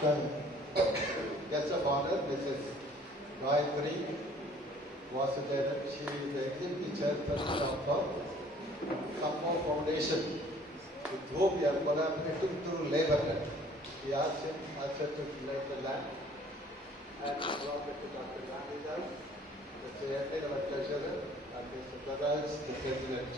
guest of honor, Mrs. Gayatri Vasudevan. She is the executive chairperson of Sammo Foundation, with whom we are collaborating through labor. We asked him to let the land and brought it to Dr. Gandhidas, the chairman, our treasurer, and Mr. Pradash, the president.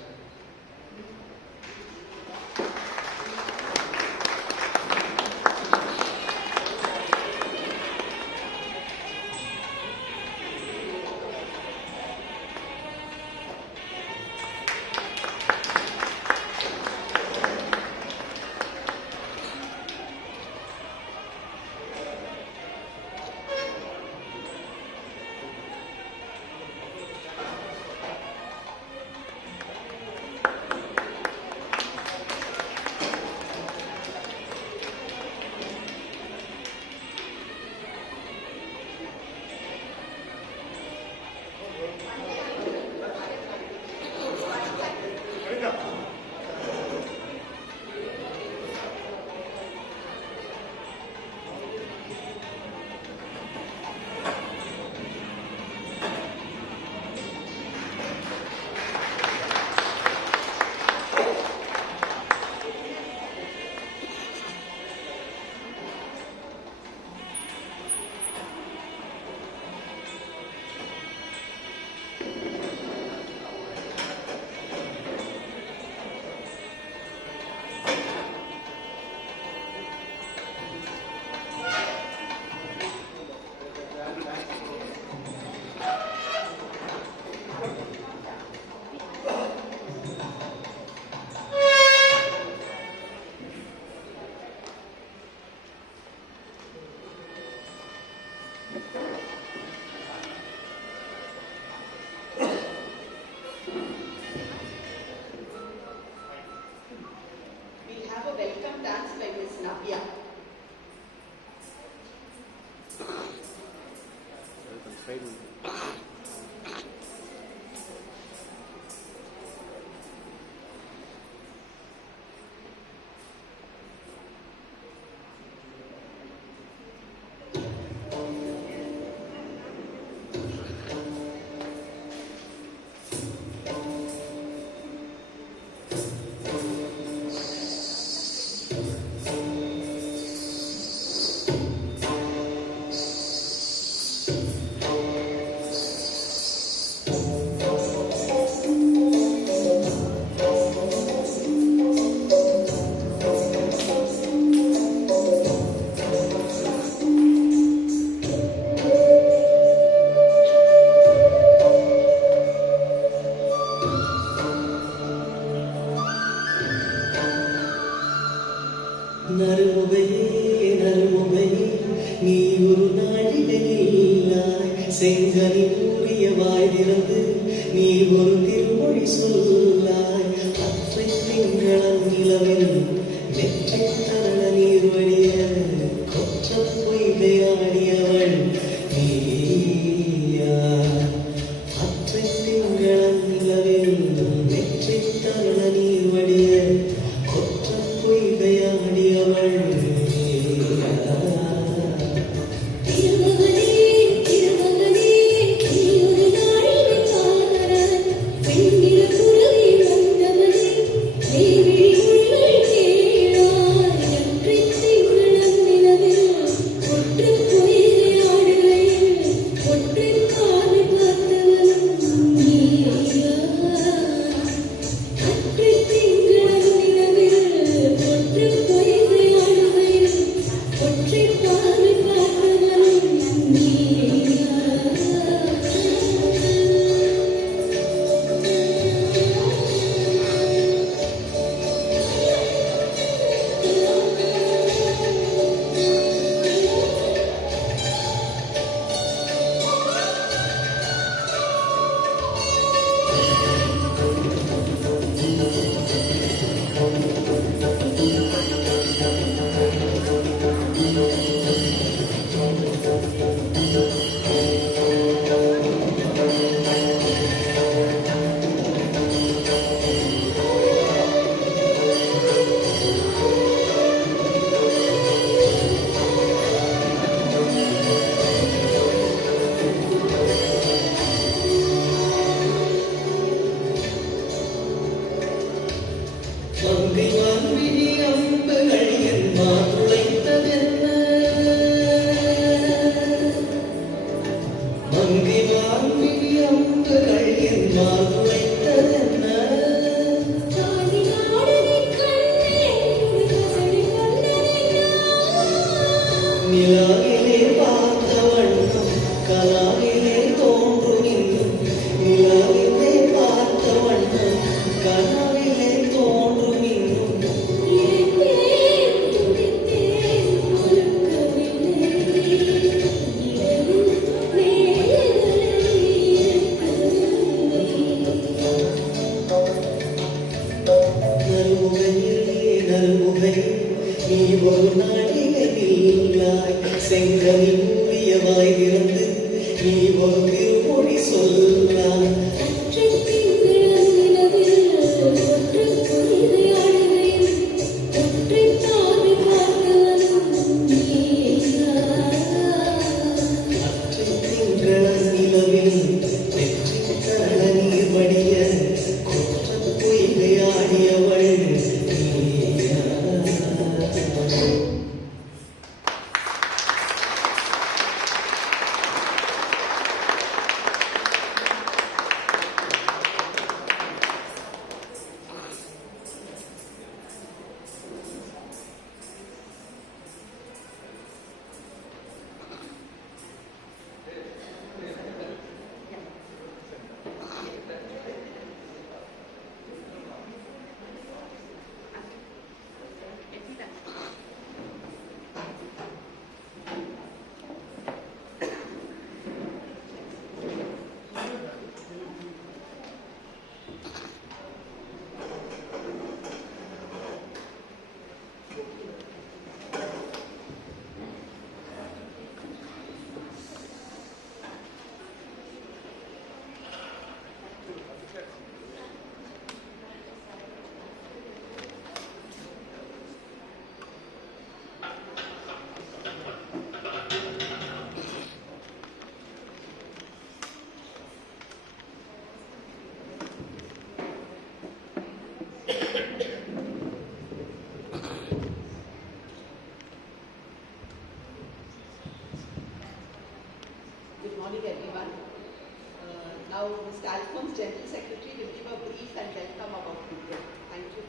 Now, Mr. Alphonse, General Secretary, will give a brief and welcome about Goodwill. Thank you.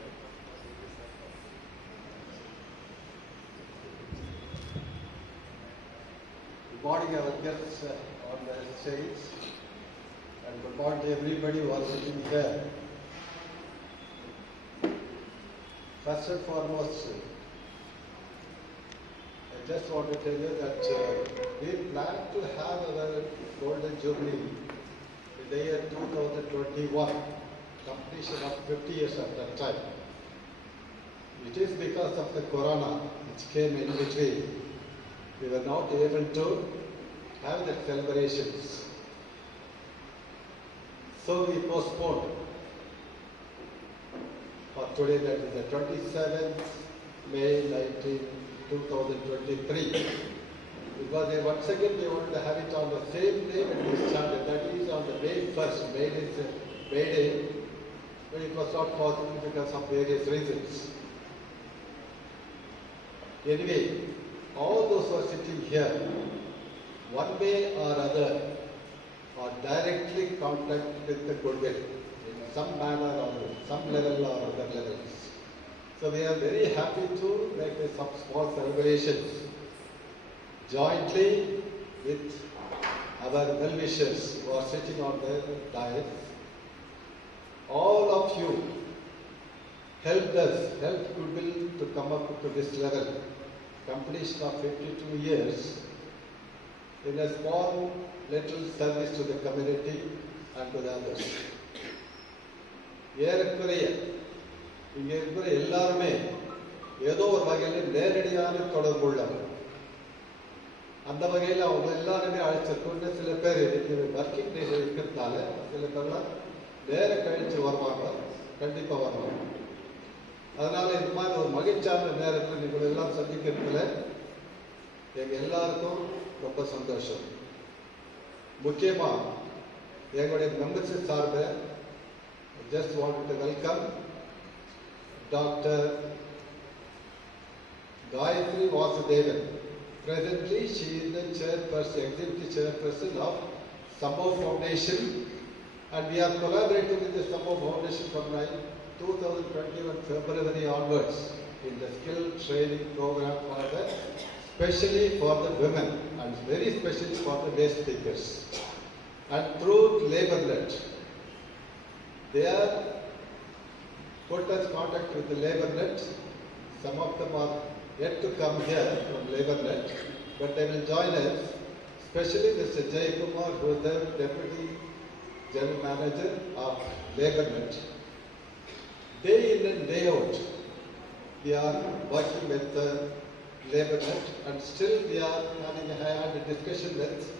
Good morning, our guests on the stage, and good morning to everybody who are sitting here. First and foremost, I just want to tell you that we plan to have our Golden Jubilee in the year 2021, completion of 50 years at that time. It is because of the corona which came in between. We were not able to have the celebrations. So we postponed for today, that is the 27th May 2023. Because once again we wanted to have it on the same day when we started, that is on the May 1st. May is May Day, but it was not possible because of various reasons. Anyway, all those who are sitting here, one way or other, are directly contact with the Goodwill in some manner or some level or other levels. So we are very happy to make some small celebrations jointly with our well-wishers who are sitting on the dais. All of you helped Goodwill to come up to this level. Completion of 52 years in a small little service to the community and to the others. ஏறக்குறைய இங்கே இருக்கிற எல்லாருமே ஏதோ ஒரு வகையில் நேரடியான தொடர்பு உள்ளவர். அந்த வகையில் அவங்க எல்லாருமே அழைச்சிருக்கோம். சில பேர் இன்னைக்கு ஒர்க்கிங் டேஸ் இருக்கிறதுனால சில பேர்லாம் நேர கழிச்சு வருவாங்க, கண்டிப்பாக வருவாங்க. அதனால இந்த மாதிரி ஒரு மகிழ்ச்சியான நேரத்தில் நீங்கள் எல்லாம் சந்திக்கிறதுல எங்க எல்லாருக்கும் ரொம்ப சந்தோஷம். முக்கியமா எங்களுடைய மெம்பர்ஷிப் சார்பில் just wanted to welcome Dr. Gayatri Vasudevan. Presently, she is the executive chairperson of Sambhav Foundation, and we are collaborating with the Sambhav Foundation from 2021 February onwards in the skill training program especially for the women and very especially for the waste speakers. And through LabourNet, they are put us contact with the LabourNet. Some of them are yet to come here from LabourNet, but they will join us, especially Mr. Jay Kumar, who is the Deputy General Manager of LabourNet. Day in and day out, we are working with LabourNet, and still we are having a discussion with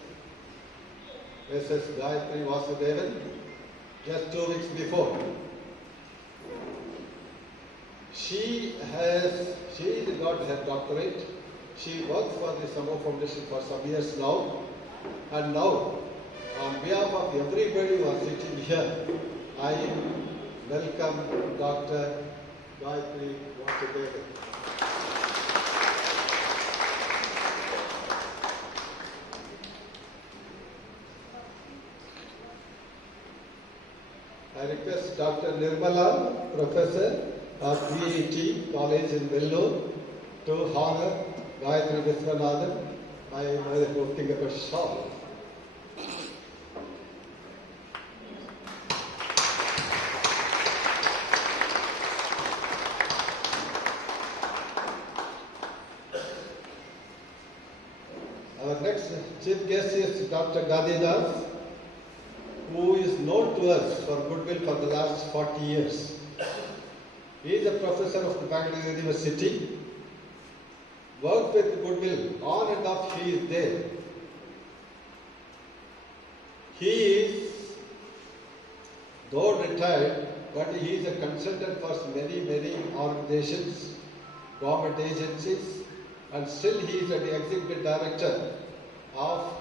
Mrs. Gayatri Vasudevan just 2 weeks before. She got her doctorate. She works for the Sambhav Foundation for some years now, and now, on behalf of everybody who are sitting here, I welcome Dr. Gayatri Vasudevan. I request Dr. Nirmala, Professor of VET College in Vellore, to honor Gayatri Viswanathan by hosting up a shawl. Our next chief guest is Dr. Gadidas, who is known to us for goodwill for the last 40 years. He is a professor of the Bangalore University. Worked with goodwill on and off, he is there. He is, though retired, but he is a consultant for many organizations, government agencies, and still he is the executive director of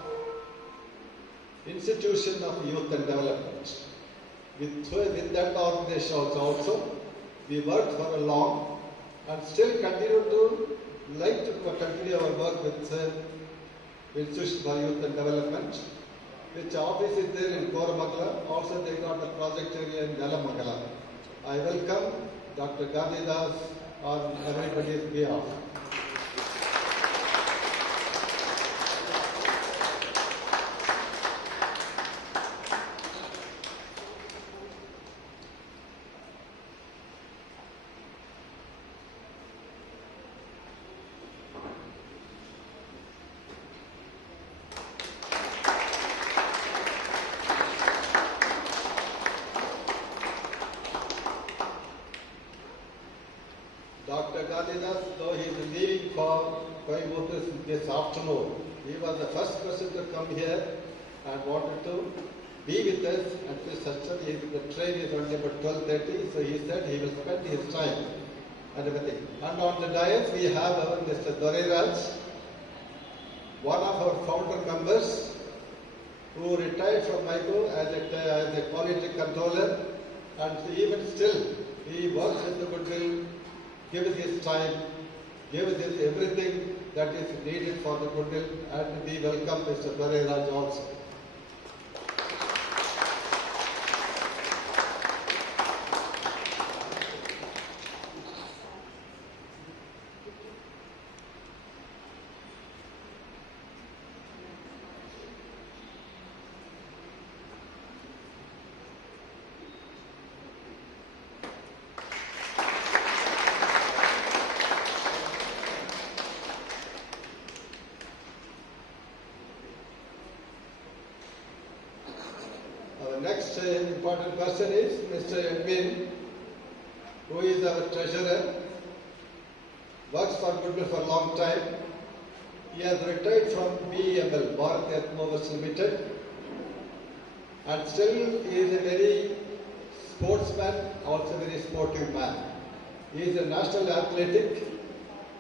Institution of Youth and Development. With that organization also, we worked for a long and still continue to continue our work with Institution for Youth and Development, which office is there in Koramangala. Also they got a project area in Nelamangala. I welcome Dr. Gandhidas on everybody's behalf. Dr. Gadidas, though he is leaving for Coimbatore this afternoon, he was the first person to come here and wanted to be with us at such the train is only about 12:30, so he said he will spend his time and everything. And on the dais we have our Mr. Doreraj, one of our founder members, who retired from MICO as a quality controller, and even still he works with the goodwill, gives his time, gives his everything that is needed for the goodwill, and we welcome Mr. Doreraj also. Next important person is Mr. Edwin, who is our treasurer, works for goodwill for a long time. He has retired from BEML, Bharat Earth Movers Limited, and still he is a very sportsman, also very sportive man. He is a national athletic,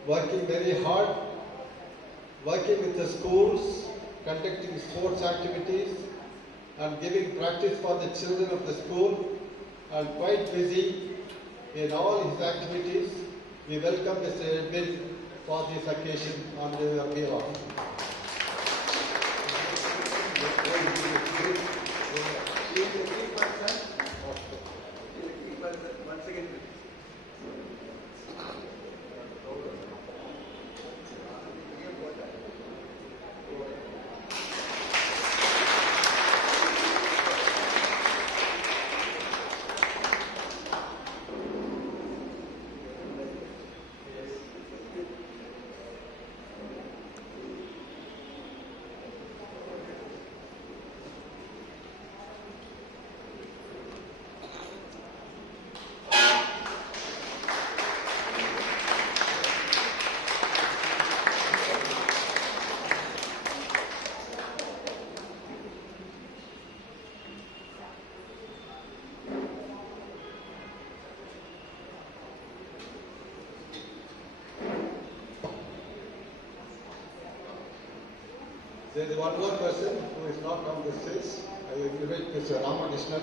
working very hard, working with the schools, conducting sports activities, and giving practice for the children of the school, and quite busy in all his activities. We welcome Mr. Bill for this occasion on the behalf. Once again. There is one more person who is not on the stage. I invite Mr. Ramakrishnan.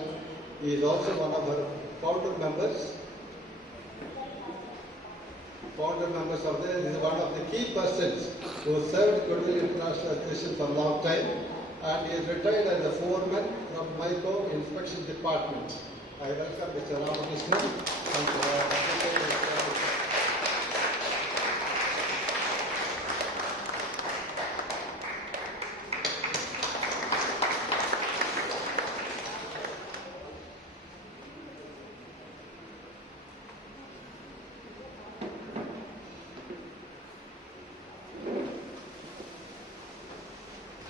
He is also one of our founder members. Founder members of this. He is one of the key persons who served Goodwill International Association for a long time, and he is retired as a foreman from MICO Inspection Department. I welcome Mr. Ramakrishnan.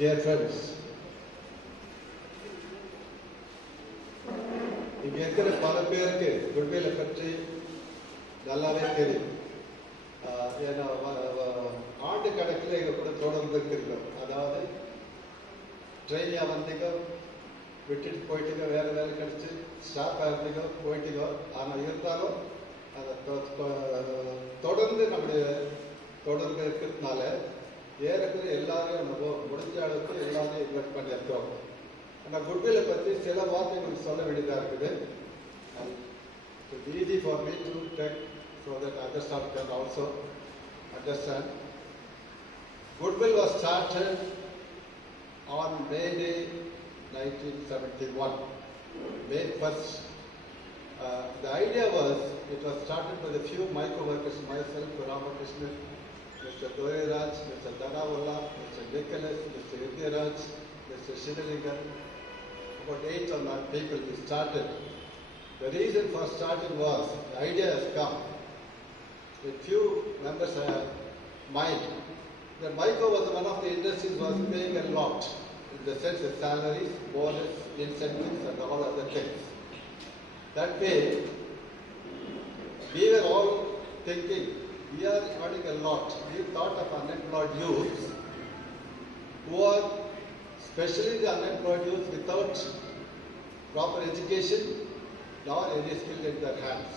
Dear friends, இங்க இருக்கிற பல பேருக்கு குட்வில்லை பற்றி நல்லாவே தெரியும். ஏன்னா ஆண்டு கணக்கில் எங்க கூட தொடர்ந்து இருக்கோம். அதாவது ட்ரெயினியா வந்தீங்க, விட்டுட்டு போயிட்டீங்க, வேற வேலை கிடைச்சி ஸ்டாஃபாக இருந்தீங்க, போயிட்டீங்க. ஆனால் இருந்தாலும் அதை தொடர்ந்து நம்முடைய தொடர்ந்து இருக்கிறதுனால ஏறக்குறைய எல்லாரையும் நம்ம முடிஞ்ச அளவுக்கு எல்லாரையும் இன்வெஸ்ட் பண்ணியிருக்கோம். ஆனால் குட்வில்லை பற்றி சில வார்த்தைகள் சொல்ல வேண்டியதாக இருக்குது. It's easy for me to take so that other staff can also understand. Goodwill was started on May Day 1971, May 1st. The idea was, it was started by the few micro workers, myself, Ramakrishnan, Mr. Doriraj, Mr. Danawalla, Mr. Nicholas, Mr. Indiraj, Mr. Shivalingan, about 8 or 9 people we started. The reason for starting was, the idea has come with few members mind that MICO was one of the industries was paying a lot, in the sense of salaries, bonus, incentives and all other things. That way, we were all thinking, we are earning a lot. We thought of unemployed youths who are, especially the unemployed youths without proper education nor any skill in their hands.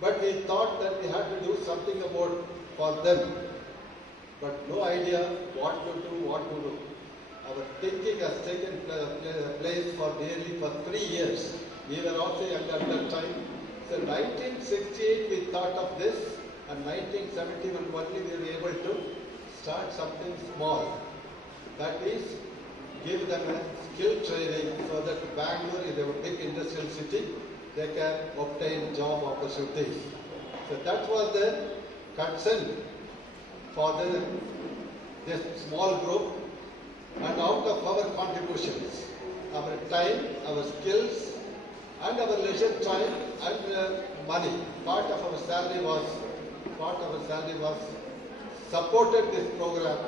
But we thought that we had to do something about for them, but no idea what to do. Our thinking has taken place for nearly 3 years. We were also young at that time. So 1968 we thought of this, and 1971 only we were able to start something small. That is, give them a skill training so that Bangalore is a big industrial city, they can obtain job opportunities. So that was the concern for this small group, and out of our contributions, our time, our skills, and our leisure time and money, part of our salary was supported this program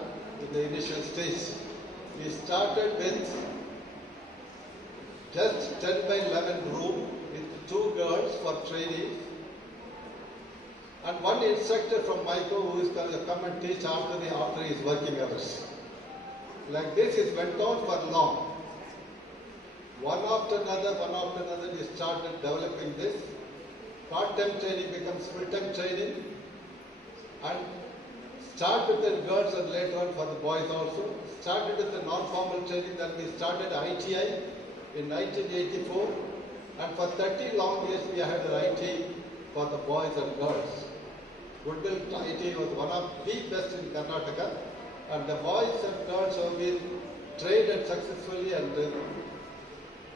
in the initial stage. We started with just 10 by 11 room with 2 girls for trainees and 1 instructor from MICO who is going to come and teach after his working hours. Like this, it went on for long. One after another, we started developing this. Part-time training becomes full-time training, and start with the girls and later on for the boys also. Started with the non-formal training, then we started ITI in 1984. And for 30 long years we had an IT for the boys and girls. Goodwill IT was one of the best in Karnataka, and the boys and girls have been trained successfully and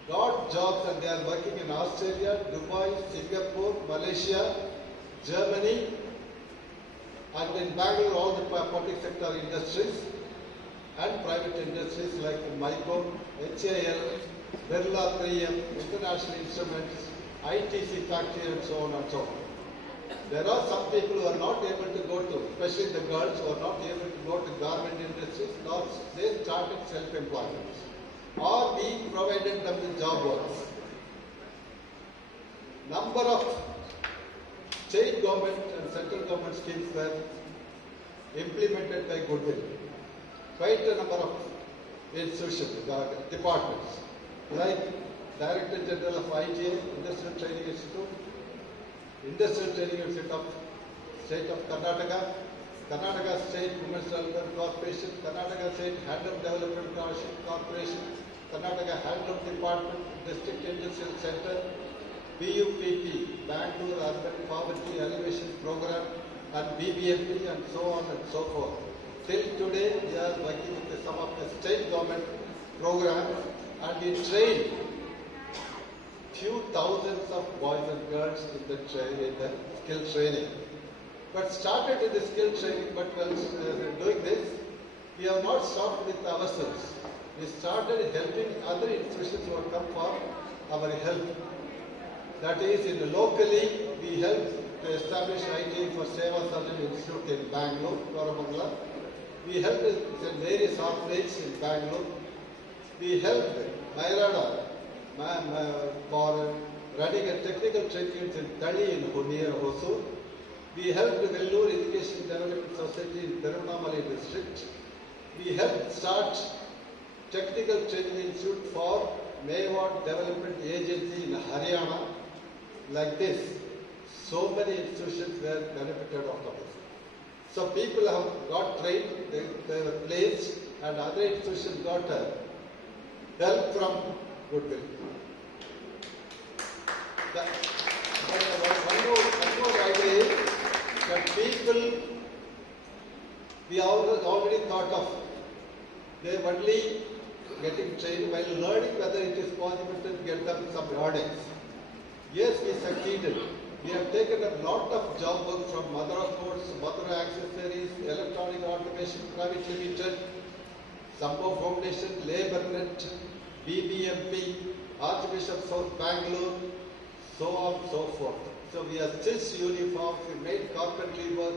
got jobs, and they are working in Australia, Dubai, Singapore, Malaysia, Germany, and in Bangalore all the public sector industries and private industries like Micro, HAL, Birla 3M, International Instruments, ITC factory and so on and so on. There are some people who are not able to go to, especially the girls who are not able to go to garment industries, they started self-employment. Or we provided them with job works. Number of state government and central government schemes were implemented by Goodwill. Quite a number of institutions, departments, like Director General of ITA, Industrial Training Institute, Industrial Training Institute of State of Karnataka, Karnataka State Women's Development Corporation, Karnataka State Handloom Development Corporation, Karnataka Handloom Department, District Industrial Center, BUPP, Bangalore Urban Poverty Elevation Program, and BBMP, and so on and so forth. Till today, we are working with some of the state government programs, and we train few thousands of boys and girls in the skill training. But started with the skill training, but while doing this, we have not stopped with ourselves. We started helping other institutions who have come for our help. That is, locally, we helped to establish IT for Seva Sarjan Institute in Bangalore, Koramangala. We helped in various orphanages in Bangalore. We helped Mairada for running a technical training in Tali in near Hosur. We helped Vellore Education Development Society in Tirunamali district. We helped start Technical Training Institute for Mewat Development Agency in Haryana. Like this, so many institutions were benefited out of this. So people have got trained, they were placed, and other institutions got help from Goodwill. One more idea is that people, we already thought of, they only getting trained while learning whether it is possible to get them some earnings. Yes, we succeeded. We have taken a lot of job work from Mother of Courts, Mother Accessories, Electronic Automation Private Limited, Sambo Foundation, LabourNet, BBMP, Archbishop South Bangalore, so on and so forth. So we have stitched uniforms, we made carpentry work,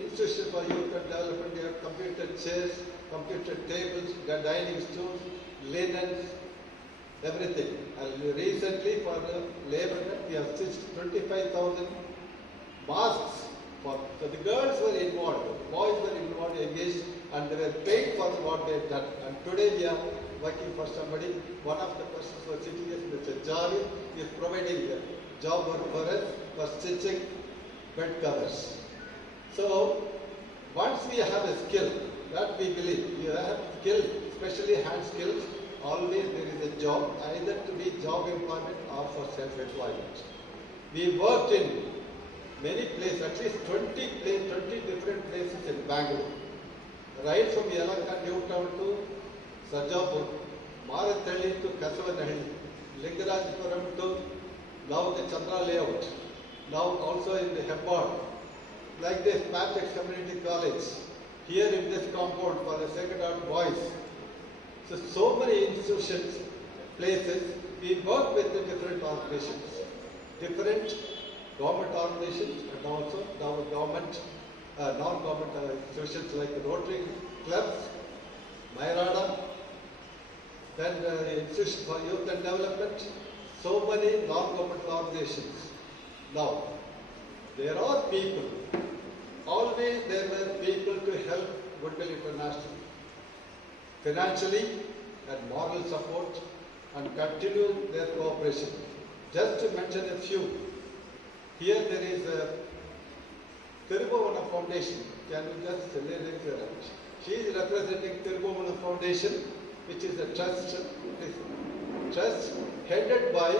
Institution for Youth and Development, we have computer chairs, computer tables, dining stools, linens, everything. And recently for LabourNet, we have stitched 25,000 masks. So the girls were involved, boys were involved, engaged, and they were paid for what they have done. And today we are working for somebody. One of the persons who are sitting here, Mr. Javed, is providing the job work for us for stitching bed covers. So once we have a skill, that we believe, we have skill, especially hand skills, always there is a job, either to be job employment or for self-employment. We worked in many places, at least 20 different places in Bangalore. Right from Yelahanka New Town to Sajapur, Marathalli to Kasavanahalli, Lingarajapuram to now the Chandra layout, now also in the Hebbard. Like this, Matrix Community College, here in this compound for the Sacred Heart Boys. So many institutions, places, we work with the different organizations, different government organizations and also government, non-government institutions like the Rotary Clubs, Mairada, then the Institution for Youth and Development, so many non-government organizations. Now, there are people, always there were people to help Goodwill International, financially and moral support, and continue their cooperation. Just to mention a few, here there is a Tirubhavana Foundation. Can you just tell her? She is representing Tirubhavana Foundation, which is a trust headed by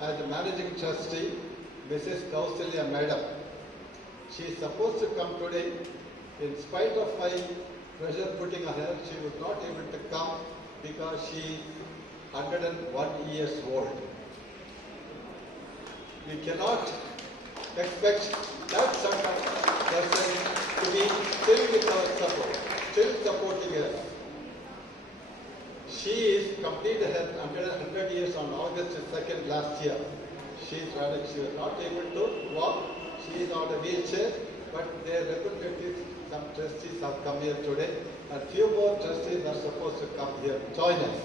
as the managing trustee, Mrs. Kausalya Madam. She is supposed to come today. In spite of my pressure putting on her, she was not able to come because she is 101 years old. We cannot expect that sort of person to be still with our support, still supporting us. She is completed her 100 years on August 2nd last year. She was not able to walk. She is on a wheelchair, but their representatives, some trustees have come here today, and few more trustees are supposed to come here, join us.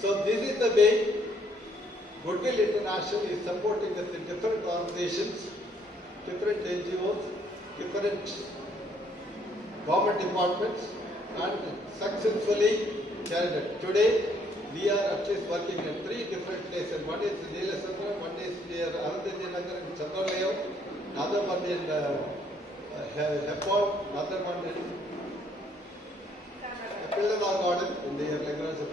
So this is the way Goodwill International is supporting the different organizations, different NGOs, different government departments, and successfully carried it. Today, we are at least working in 3 different places. One is Neelasandra, one is near Arundhati in Chandra Layout, another one in Hepal, another one in Pillar Garden in the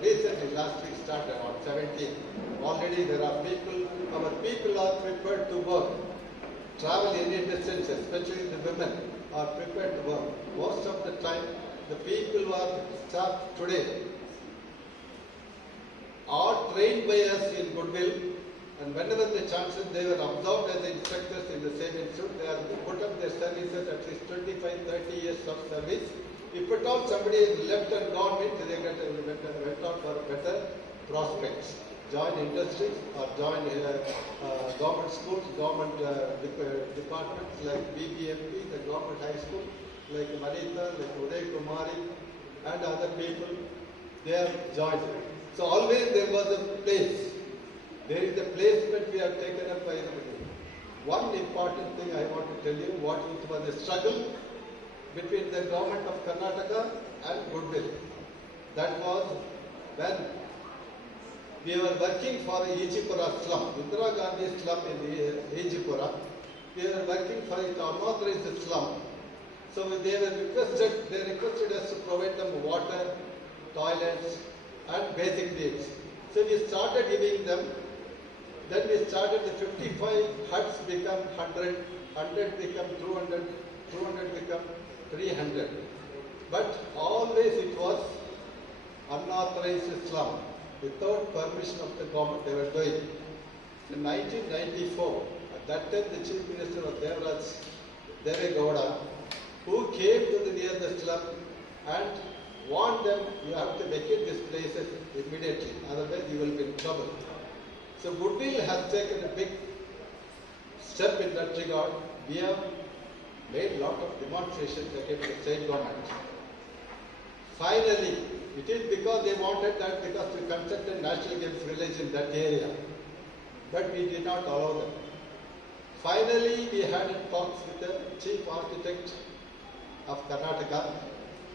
recently last week started on 17th. Already there are people, our people are prepared to work, travel any distance, especially the women are prepared to work. Most of the time, the people who are staff today are trained by us in Goodwill, and whenever the chances they were absorbed as instructors in the same institute, they are put up their services at least 25-30 years of service. If at all somebody is left and gone, they went out for better prospects. Join industries or join government schools, government departments like BBMP, the government high school, like Manita, like Uday Kumari, and other people, they have joined. So always there was a place. There is a placement we have taken up by the beginning. One important thing I want to tell you, what was the struggle between the government of Karnataka and Goodwill. That was when we were working for Ejipura slum, Indira Gandhi slum in Ejipura. We were working for it unauthorized slum. So they requested us to provide them water, toilets, and basic needs. So we started giving them. Then we started the 55 huts become 100, 100 become 200, 200 become 300. But always it was unauthorized slum. Without permission of the government, they were doing. In 1994, at that time the Chief Minister was Devraj Devegowda, who came to the near the slum and warned them, you have to vacate these places immediately, otherwise you will be in trouble. So Goodwill has taken a big step in that regard. We have made a lot of demonstrations against the state government. Finally, it is because they wanted that, because we constructed National Games Village in that area. But we did not allow them. Finally, we had talks with the chief architect of Karnataka.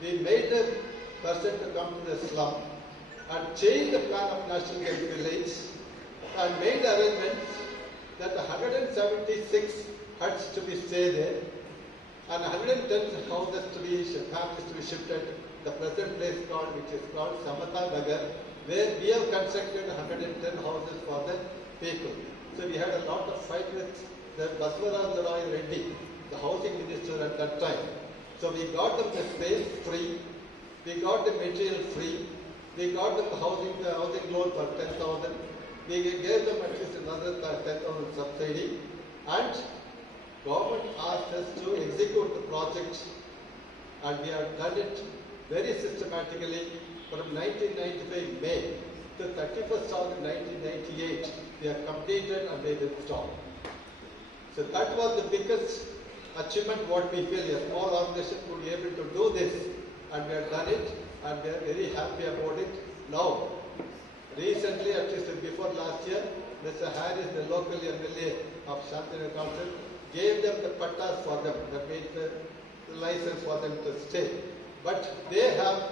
We made the person to come to the slum and change the plan of National Games Village and made arrangements that 176 huts to be stayed there and 110 houses to be, families to be shifted. The present place called, which is called Samata Nagar, where we have constructed 110 houses for the people. So we had a lot of fight with the Baswaraj Roy Reddy, the housing minister at that time. So we got them the space free, we got the material free, we got them the housing loan for 10,000, we gave them at least another 10,000 subsidy, and government asked us to execute the project, and we have done it very systematically from 1995 May to 31st August 1998. We have completed and we will stop. So that was the biggest achievement what we feel a small organization could be able to do this, and we have done it and we are very happy about it. Now, recently, at least before last year, Mr. Harris, the local MLA of Shantinagar Council, gave them the pattas for them, that means the license for them to stay. But they have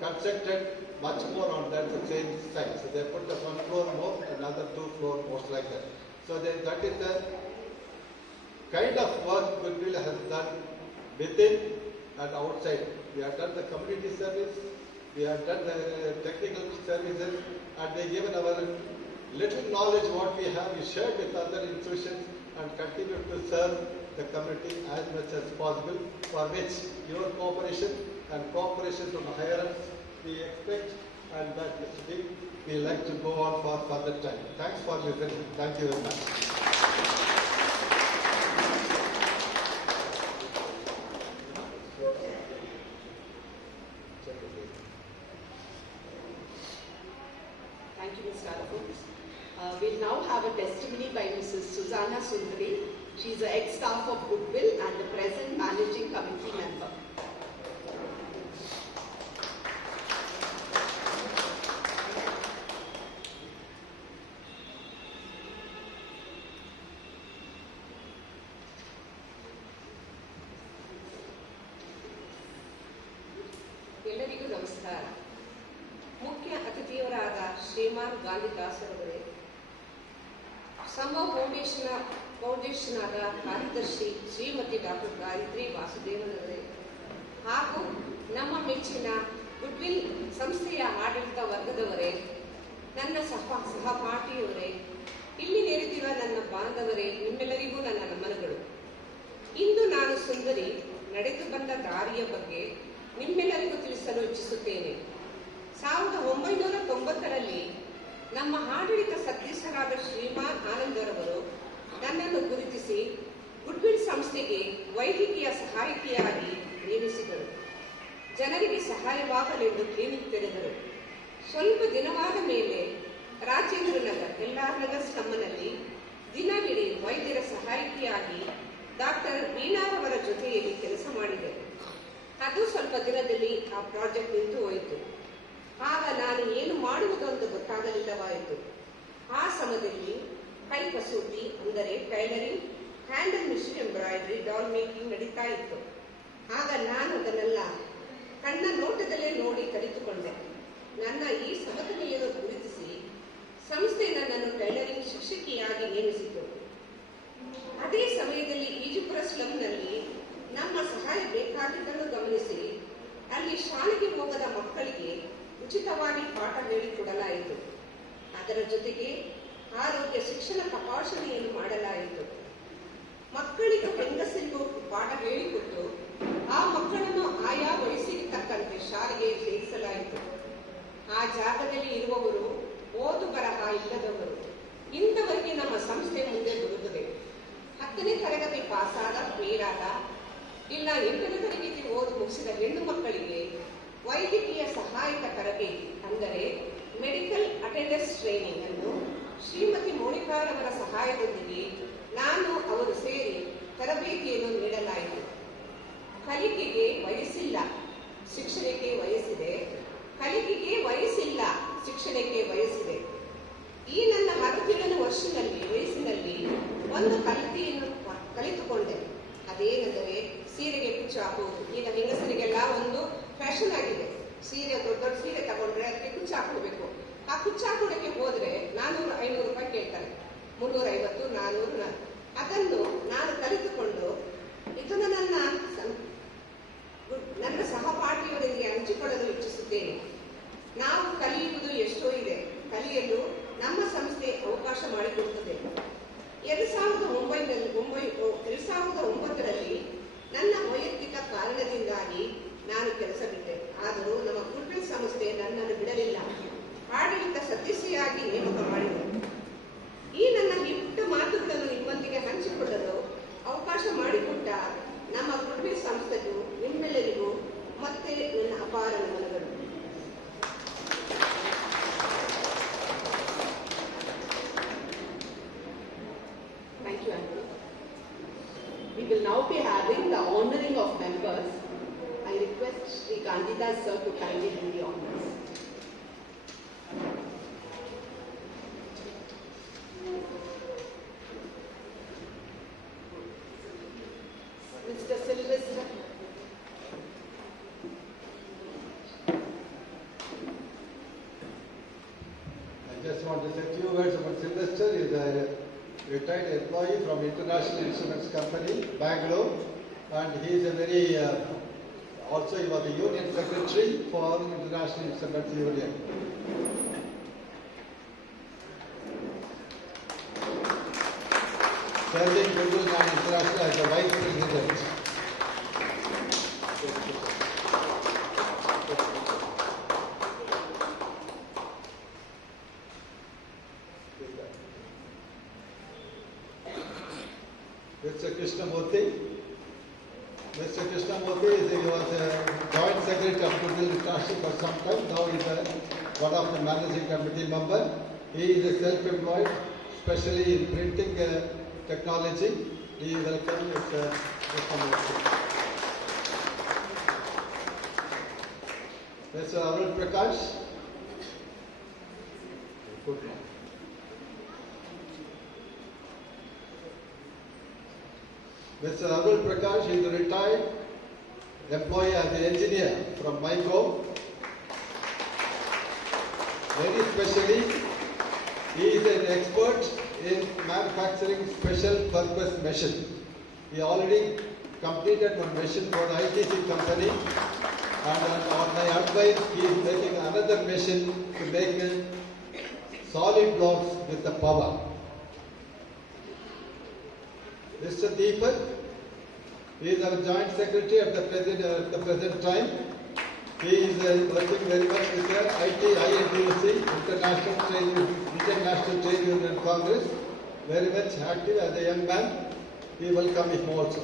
constructed much more on that same site. So they put up 1 floor more, another 2 floors more like that. So that is the kind of work Goodwill has done within and outside. We have done the community service, we have done the technical services, and they given our little knowledge what we have is shared with other institutions and continue to serve the community as much as possible, for which your cooperation and cooperation from the higher ups we expect, and that we like to go on for further time. Thanks for listening. Thank you very much. Thank you, Mr. Alphonse. We'll now have a testimony by Mrs. Susanna Sundari. She is the ex-staff of Goodwill and the present managing committee member. ಎಲ್ಲರಿಗೂ ನಮಸ್ಕಾರ. ಮುಖ್ಯ ಅತಿಥಿಯವರಾದ ಶ್ರೀಮಾನ್ ಗಾಂಧಿದಾಸರವರೇ, ಸಂಭವ foundation ಕಾರ್ಯದರ್ಶಿ Shrimati doctor Gayatri ವಾಸುದೇವನವರೇ, ಹಾಗೂ ನಮ್ಮ ಮೆಚ್ಚಿನ goodwill ಸಂಸ್ಥೆಯ ಆಡಳಿತ ವರ್ಗದವರೇ, ನನ್ನ ಸಹಪಾಠಿಯವರೇ, ಇಲ್ಲಿ ನೆರೆದಿರುವ ನನ್ನ ಬಾಂಧವರೇ, ನಿಮ್ಮೆಲ್ಲರಿಗೂ ನನ್ನ ನಮನಗಳು. ಇಂದು ನಾನು ಸುಂದರಿ ನಡೆದು ಬಂದ ದಾರಿಯ ಬಗ್ಗೆ ನಿಮ್ಮೆಲ್ಲರಿಗೂ ತಿಳಿಸಲು ಇಚ್ಛಿಸುತ್ತೇನೆ. 1990ರಲ್ಲಿ ನಮ್ಮ ಆಡಳಿತ ಸದಸ್ಯರಾದ ಶ್ರೀಮಾನ್ ಆನಂದರವರು ನನ್ನನ್ನು ಗುರುತಿಸಿ ಗುಡ್ವಿಲ್ ಸಂಸ್ಥೆಗೆ ವೈದ್ಯಕೀಯ ಸಹಾಯಕಿಯಾಗಿ ನೇಮಿಸಿದರು. ಜನರಿಗೆ ಸಹಾಯವಾಗಲೆಂದು ಕ್ಲಿನಿಕ್ ತೆರೆದರು. ಸ್ವಲ್ಪ ದಿನವಾದ ಮೇಲೆ ರಾಜೇಂದ್ರ ನಗರ್ ಎಲ್ಆರ್ ನಗರ್ ಸ್ಲಮ್ನಲ್ಲಿ ದಿನವಿಡೀ ವೈದ್ಯರ ಸಹಾಯಕಿಯಾಗಿ ಡಾಕ್ಟರ್ ವೀಣಾರವರ ಜೊತೆಯಲ್ಲಿ ಕೆಲಸ ಮಾಡಿದೆ. ಅದು ಸ್ವಲ್ಪ ದಿನದಲ್ಲಿ ಆ ಪ್ರಾಜೆಕ್ಟ್ ನಿಂತು ಹೋಯಿತು. ಆಗ ನಾನು ಏನು ಮಾಡುವುದೆಂದು ಗೊತ್ತಾಗಲಿಲ್ಲವಾಯಿತು. ಆ ಸಮಯದಲ್ಲಿ ಕೈ ಕಸೂತಿ ಅಂದರೆ tailoring, hand and machine embroidery, doll making ನಡೀತಾ ಇತ್ತು. ಆಗ ನಾನು ಅದನ್ನೆಲ್ಲ ಕಣ್ಣ ನೋಟದಲ್ಲೇ ನೋಡಿ ಕಲಿತುಕೊಂಡೆ. ನನ್ನ ಈ ಸಮರ್ಥನೆಯನ್ನು ಗುರುತಿಸಿ ಸಂಸ್ಥೆ ನನ್ನನ್ನು ಟೈಲರಿಂಗ್ ಶಿಕ್ಷಕಿಯಾಗಿ ನೇಮಿಸಿತು. ಅದೇ ಸಮಯದಲ್ಲಿ ಈಜುಪುರ ಸ್ಲಮ್ನಲ್ಲಿ ನಮ್ಮ ಸಹಾಯ ಬೇಕಾಗಿದ್ದನ್ನು ಗಮನಿಸಿ ಅಲ್ಲಿ ಶಾಲೆಗೆ ಹೋಗದ ಮಕ್ಕಳಿಗೆ ಉಚಿತವಾಗಿ ಪಾಠ ಹೇಳಿಕೊಡಲಾಯಿತು. ಅದರ ಜೊತೆಗೆ ಆರೋಗ್ಯ ಶಿಕ್ಷಣ ತಪಾಸಣೆಯನ್ನು ಮಾಡಲಾಯಿತು. ಮಕ್ಕಳಿಗೆ ಹೆಂಗಸರಿಗೂ ಪಾಠ ಹೇಳಿಕೊಟ್ಟು ಆ ಮಕ್ಕಳನ್ನು ಆಯಾ ವಯಸ್ಸಿಗೆ ತಕ್ಕಂತೆ ಶಾಲೆಗೆ ಸೇರಿಸಲಾಯಿತು. ಆ ಜಾಗದಲ್ಲಿ ಇರುವವರು ಓದು ಬರಹ ಇಲ್ಲದವರು. ಇಂಥವರಿಗೆ ನಮ್ಮ ಸಂಸ್ಥೆ ಮುಂದೆ ಬರುತ್ತದೆ. 10ನೇ ತರಗತಿ ಪಾಸಾದ ಮೇಲಾದ ಇಲ್ಲ 8ನೇ ತರಗತಿ ಓದು ಮುಗಿಸಿದ ಹೆಣ್ಣು ಮಕ್ಕಳಿಗೆ ವೈದ್ಯಕೀಯ ಸಹಾಯಕ ತರಬೇತಿ ಅಂದರೆ ಮೆಡಿಕಲ್ ಅಟೆಂಡೆನ್ಸ್ ಟ್ರೈನಿಂಗ್ ಅನ್ನು ಶ್ರೀಮತಿ ಮೋನಿಕಾರವರ ಸಹಾಯದೊಂದಿಗೆ ನಾನು ಅವರು ಸೇರಿ ತರಬೇತಿಯನ್ನು ನೀಡಲಾಯಿತು. ಕಲಿಕೆಗೆ ವಯಸ್ಸಿಲ್ಲ, ಶಿಕ್ಷಣಕ್ಕೆ ವಯಸ್ಸಿದೆ. ಕಲಿಕೆಗೆ ವಯಸ್ಸಿಲ್ಲ, ಶಿಕ್ಷಣಕ್ಕೆ ವಯಸ್ಸಿದೆ. ಈ ನನ್ನ 17ನೇ ವಯಸ್ಸಿನಲ್ಲಿ ಒಂದು ಕಲಿಕೆಯನ್ನು ಕಲಿತುಕೊಂಡೆ. ಅದೇನೆಂದರೆ ಸೀರೆಗೆ ಕುಚ್ಚು ಹಾಕುವುದು. ಈಗ ಹೆಂಗಸರಿಗೆಲ್ಲ ಒಂದು ಫ್ಯಾಷನ್ ಆಗಿದೆ. ಸೀರೆ ದೊಡ್ಡ ಸೀರೆ ತಗೊಂಡ್ರೆ ಅದಕ್ಕೆ ಕುಚ್ಚು ಹಾಕೊಳ್ಬೇಕು. ಆ ಕುಚ್ಚು ಹಾಕೋದಕ್ಕೆ ಹೋದ್ರೆ 400-500 ರೂಪಾಯಿ ಕೇಳ್ತಾರೆ. 350-400. ಅದನ್ನು ನಾನು ಕಲಿತುಕೊಂಡು ಇದನ್ನು ನನ್ನ ಸಹಪಾಠಿಯವರಿಗೆ ಹಂಚಿಕೊಳ್ಳಲು ಇಚ್ಛಿಸುತ್ತೇನೆ. ನಾವು ಕಲಿಯುವುದು ಎಷ್ಟೋ ಇದೆ. ಕಲಿಯಲು ನಮ್ಮ ಸಂಸ್ಥೆ ಅವಕಾಶ ಮಾಡಿಕೊಡುತ್ತದೆ. 2009ರಲ್ಲಿ ನನ್ನ ವೈಯಕ್ತಿಕ ಕಾರಣದಿಂದಾಗಿ ನಾನು ಕೆಲಸ ಬಿಟ್ಟೆ. ಆದರೂ ನಮ್ಮ ಗುಡ್ವಿಲ್ ಸಂಸ್ಥೆ ನನ್ನನ್ನು ಬಿಡಲಿಲ್ಲ. ಆಡಳಿತ ಸದಸ್ಯೆಯಾಗಿ ನೇಮಕ ಮಾಡಿದರು. ಈ ನನ್ನ ಪುಟ್ಟ ಮಾತುಗಳನ್ನು ನಿಮ್ಮೊಂದಿಗೆ ಹಂಚಿಕೊಳ್ಳಲು ಅವಕಾಶ ಮಾಡಿಕೊಟ್ಟ ನಮ್ಮ ಗುಡ್ವಿಲ್ ಸಂಸ್ಥೆಗೂ ನಿಮ್ಮೆಲ್ಲರಿಗೂ ಮತ್ತೆ ನನ್ನ ಅಪಾರ ನಮನಗಳು. Thank you, Anthony. We will now be having the honoring of members. I request Sri Gandhidas sir to kindly do the honors. Mr. Sylvester. I just want to say a few words about Sylvester. He is a retired employee from International Instruments Company, Bangalore, and he is a very also he was the Union Secretary for International Instruments Union. International as the Vice President. Mr. Krishnamurthy. Mr. Krishnamurthy he was a joint secretary of Goodwill International for some time. Now he is one of the managing committee member. He is a self-employed, especially in printing technology. He welcome Mr. Krishnamurthy. Mr. Arun Prakash. Good. Mr. Arun Prakash is a retired employee as an engineer from MyGo. Very specially, he is an expert in manufacturing special purpose machine. He already completed one machine for the ITC company, and on my advice, he is making another machine to make solid blocks with the power. Mr. Deepak, he is our joint secretary at the present time. He is working very much with the INTUC, International Trade Union Congress, very much active as a young man. We welcome him also.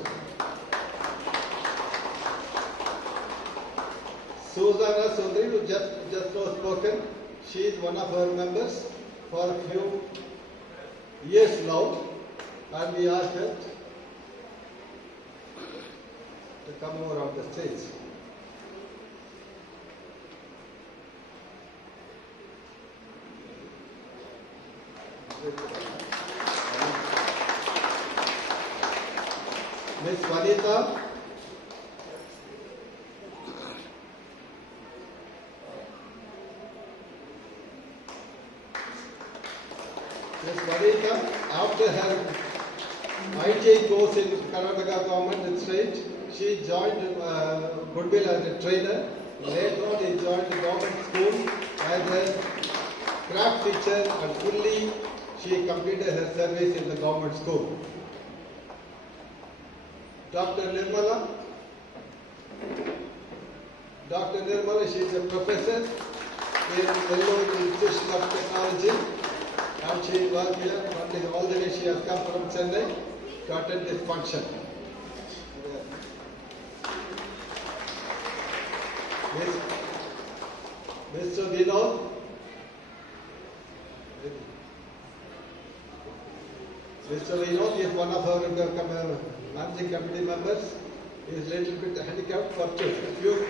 Susanna Sundari, who just was spoken, she is one of our members for a few years now, and we asked her to come over on the stage. Miss Vanita. Miss Vanita, after her IJ course in Karnataka government state, she joined Goodwill as a trainer. Later on, he joined the government school as a craft teacher, and fully she completed her service in the government school. Dr. Nirmala. Dr. Nirmala, she is a professor in Vellore Institute of Technology, and she was here all the way. She has come from Chennai to attend this function. Mr. Vinod. Mr. Vinod is one of our managing committee members. He is a little bit handicapped for few.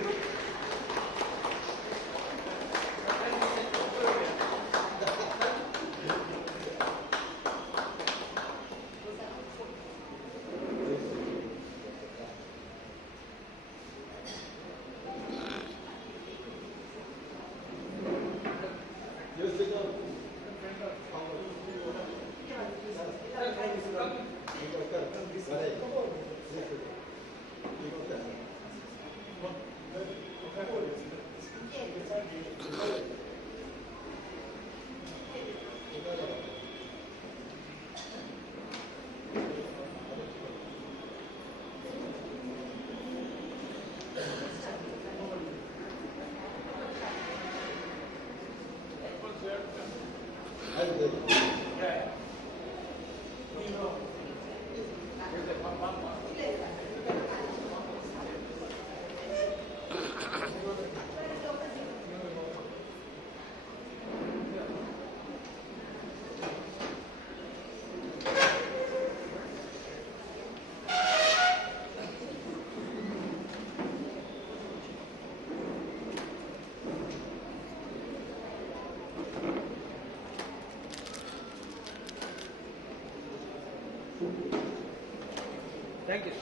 Thank you.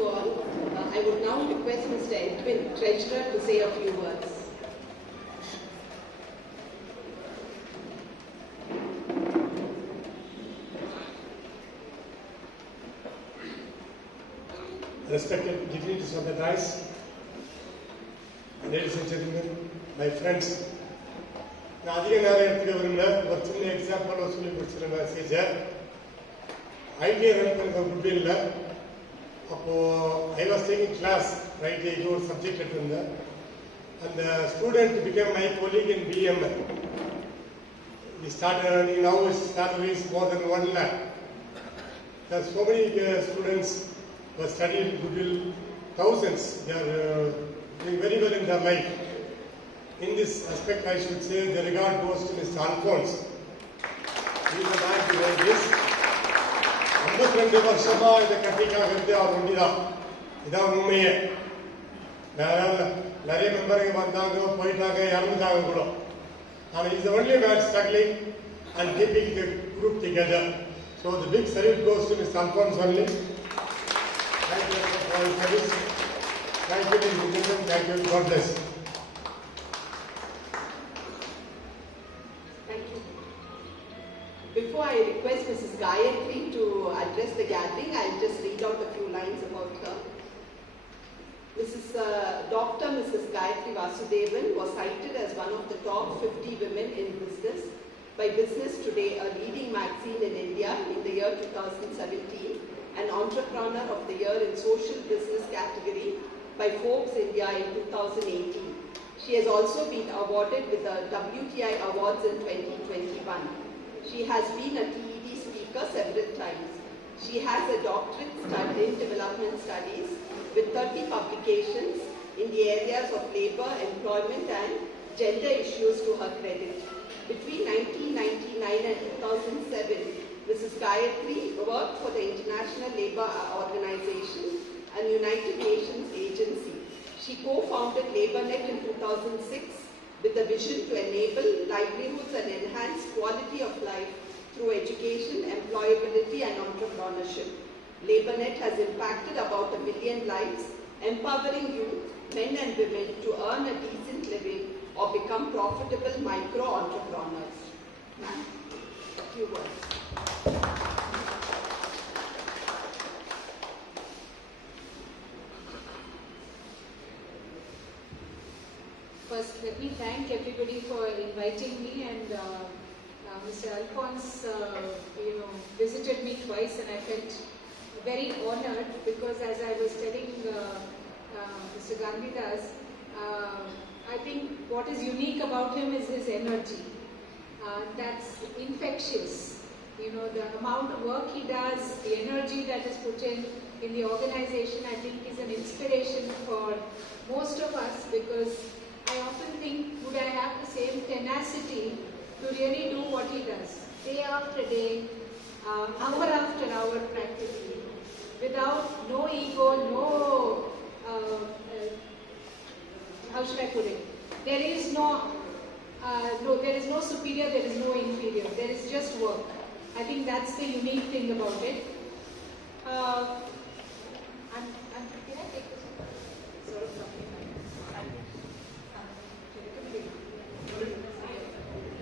you all. I would now request Mr. Edwin, Treasurer, to say a few words. Respected dignitaries of the dais, ladies and gentlemen, my friends. நான் அதிக நேரம் எடுத்துக்க விரும்பல, ஒரு சின்ன example சொல்லி முடிச்சிருந்த மெசேஜை idea run பண்ணுற குட்வில்ல. அப்போ I was taking class right இது ஒரு சப்ஜெக்ட் எடுத்திருந்தேன். அந்த student become my colleague in BML. He started earning, now his salary is more than 1 lakh. There are so many students who have studied Goodwill, thousands. They are doing very well in their life. In this aspect, I should say the regard goes to Mr. Alphonse. He is the man behind this. 52 வருஷமா இதை கட்டிக்காகிறது அவர் ஒண்டிதான். இதான் உண்மையே. நிறைய மெம்பருங்க வந்தாங்க, போயிட்டாங்க, இறந்துட்டாங்க கூட. And he is the only man struggling and keeping the group together. So the big salute goes to Mr. Alphonse only. Thank you for your service. Thank you, ladies and gentlemen. Thank you. God bless. Thank you. Before I request Mrs. Gayatri to address the gathering, I'll just read out a few lines about her. Dr. Mrs. Gayatri Vasudevan was cited as one of the top 50 women in business by Business Today, a leading magazine in India, in the year 2017, and Entrepreneur of the Year in Social Business category by Forbes India in 2018. She has also been awarded with the WTI Awards in 2021. She has been a TED speaker several times. She has a doctorate in development studies with 30 publications in the areas of labor, employment and gender issues to her credit. Between 1999 and 2007, Mrs. Gayatri worked for the International Labour Organization, an United Nations agency. She co-founded LabourNet in 2006 with the vision to enable livelihoods and enhance quality of life through education, employability and entrepreneurship. LabourNet has impacted about 1 million lives, empowering youth, men and women to earn a decent living or become profitable micro-entrepreneurs. Ma'am, a few words. First, let me thank everybody for inviting me, and Mr. Alphonse, visited me twice, and I felt very honored because, as I was telling Mr. Gandhidas, I think what is unique about him is his energy. That's infectious. The amount of work he does, the energy that is put in the organization, I think is an inspiration for most of us, because I often think, would I have the same tenacity to really do what he does, day after day, hour after hour practically, without no ego, how should I put it? There is no superior, there is no inferior. There is just work. I think that's the unique thing about it. Can I take this one? Sort of something like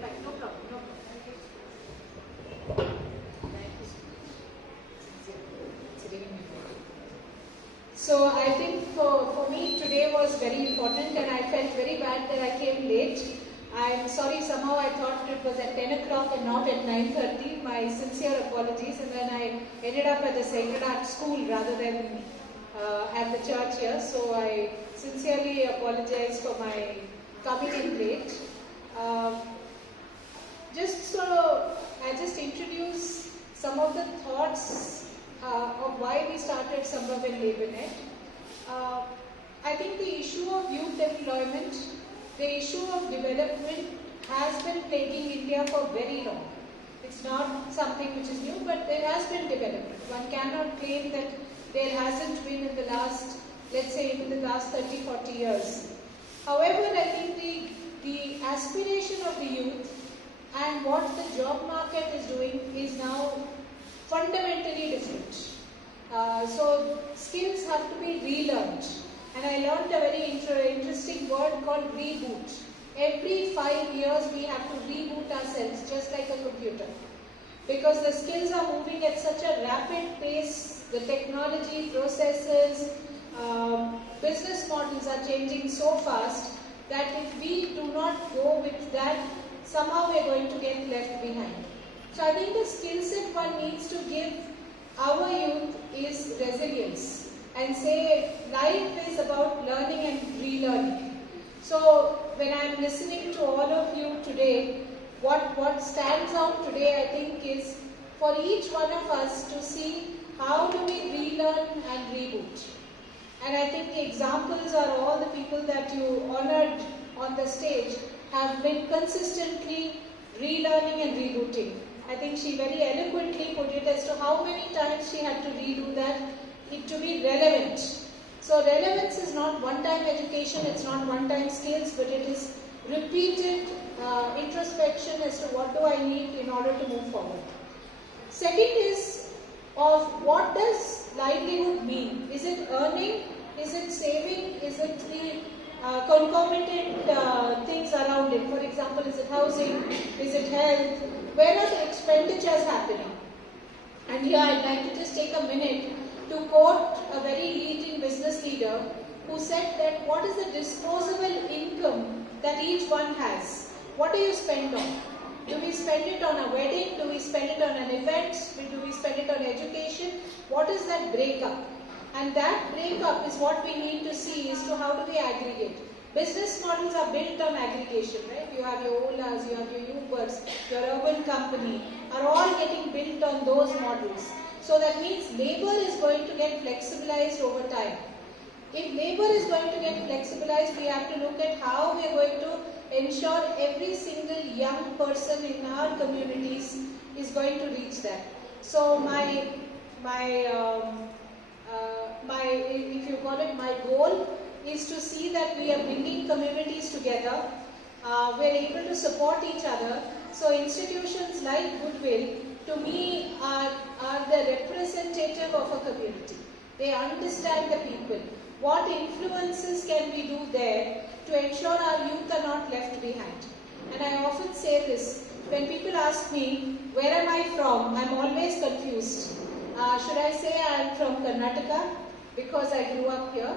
right, no problem. So I think for me today was very important, and I felt very bad that I came late. I'm sorry, somehow I thought it was at 10 o'clock and not at 9:30. My sincere apologies. And then I ended up at the Sacred Heart School rather than at the church here. So I sincerely apologize for my coming in late. I just introduce some of the thoughts of why we started Sambhav in LabourNet. I think the issue of youth employment, the issue of development has been plaguing India for very long. It's not something which is new, but there has been development. One cannot claim that there hasn't been in the last, let's say, in the last 30, 40 years. However, I think the aspiration of the youth and what the job market is doing is now fundamentally different. So skills have to be relearned. And I learned a very interesting word called reboot. Every 5 years we have to reboot ourselves, just like a computer. Because the skills are moving at such a rapid pace, the technology, processes, business models are changing so fast that if we do not go with that, somehow we are going to get left behind. So I think the skill set one needs to give our youth is resilience, and say life is about learning and relearning. So when I am listening to all of you today, what stands out today, I think, is for each one of us to see how do we relearn and reboot. And I think the examples are all the people that you honored on the stage have been consistently relearning and rebooting. I think she very eloquently put it as to how many times she had to redo that to be relevant. So relevance is not one-time education, it's not one-time skills, but it is repeated introspection as to what do I need in order to move forward. Second is of what does livelihood mean? Is it earning? Is it saving? Is it the concomitant things around it? For example, is it housing? Is it health? Where are the expenditures happening? And here I'd like to just take a minute to quote a very leading business leader who said that what is the disposable income that each one has? What do you spend on? Do we spend it on a wedding? Do we spend it on an event? Do we spend it on education? What is that breakup? And that breakup is what we need to see as to how do we aggregate. Business models are built on aggregation, right? You have your Olas, you have your Ubers, your urban company are all getting built on those models. So that means labor is going to get flexibilized over time. If labor is going to get flexibilized, we have to look at how we are going to ensure every single young person in our communities is going to reach that. So if you call it, my goal is to see that we are bringing communities together, we are able to support each other. So institutions like Goodwill, to me, are the representative of a community. They understand the people. What influences can we do there to ensure our youth are not left behind? And I often say this, when people ask me, where am I from? I'm always confused. Should I say I'm from Karnataka because I grew up here?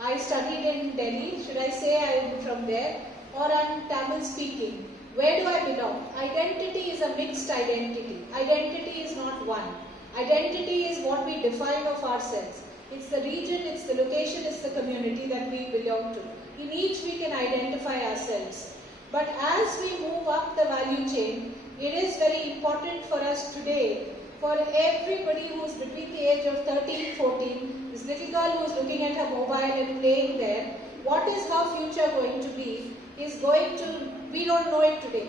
I studied in Delhi. Should I say I'm from there? Or I'm Tamil speaking? Where do I belong? Identity is a mixed identity. Identity is not one. Identity is what we define of ourselves. It's the region, it's the location, it's the community that we belong to. In each we can identify ourselves. But as we move up the value chain, it is very important for us today, for everybody who's between the age of 13, 14, this little girl who's looking at her mobile and playing there, what is her future going to be, is going to, we don't know it today.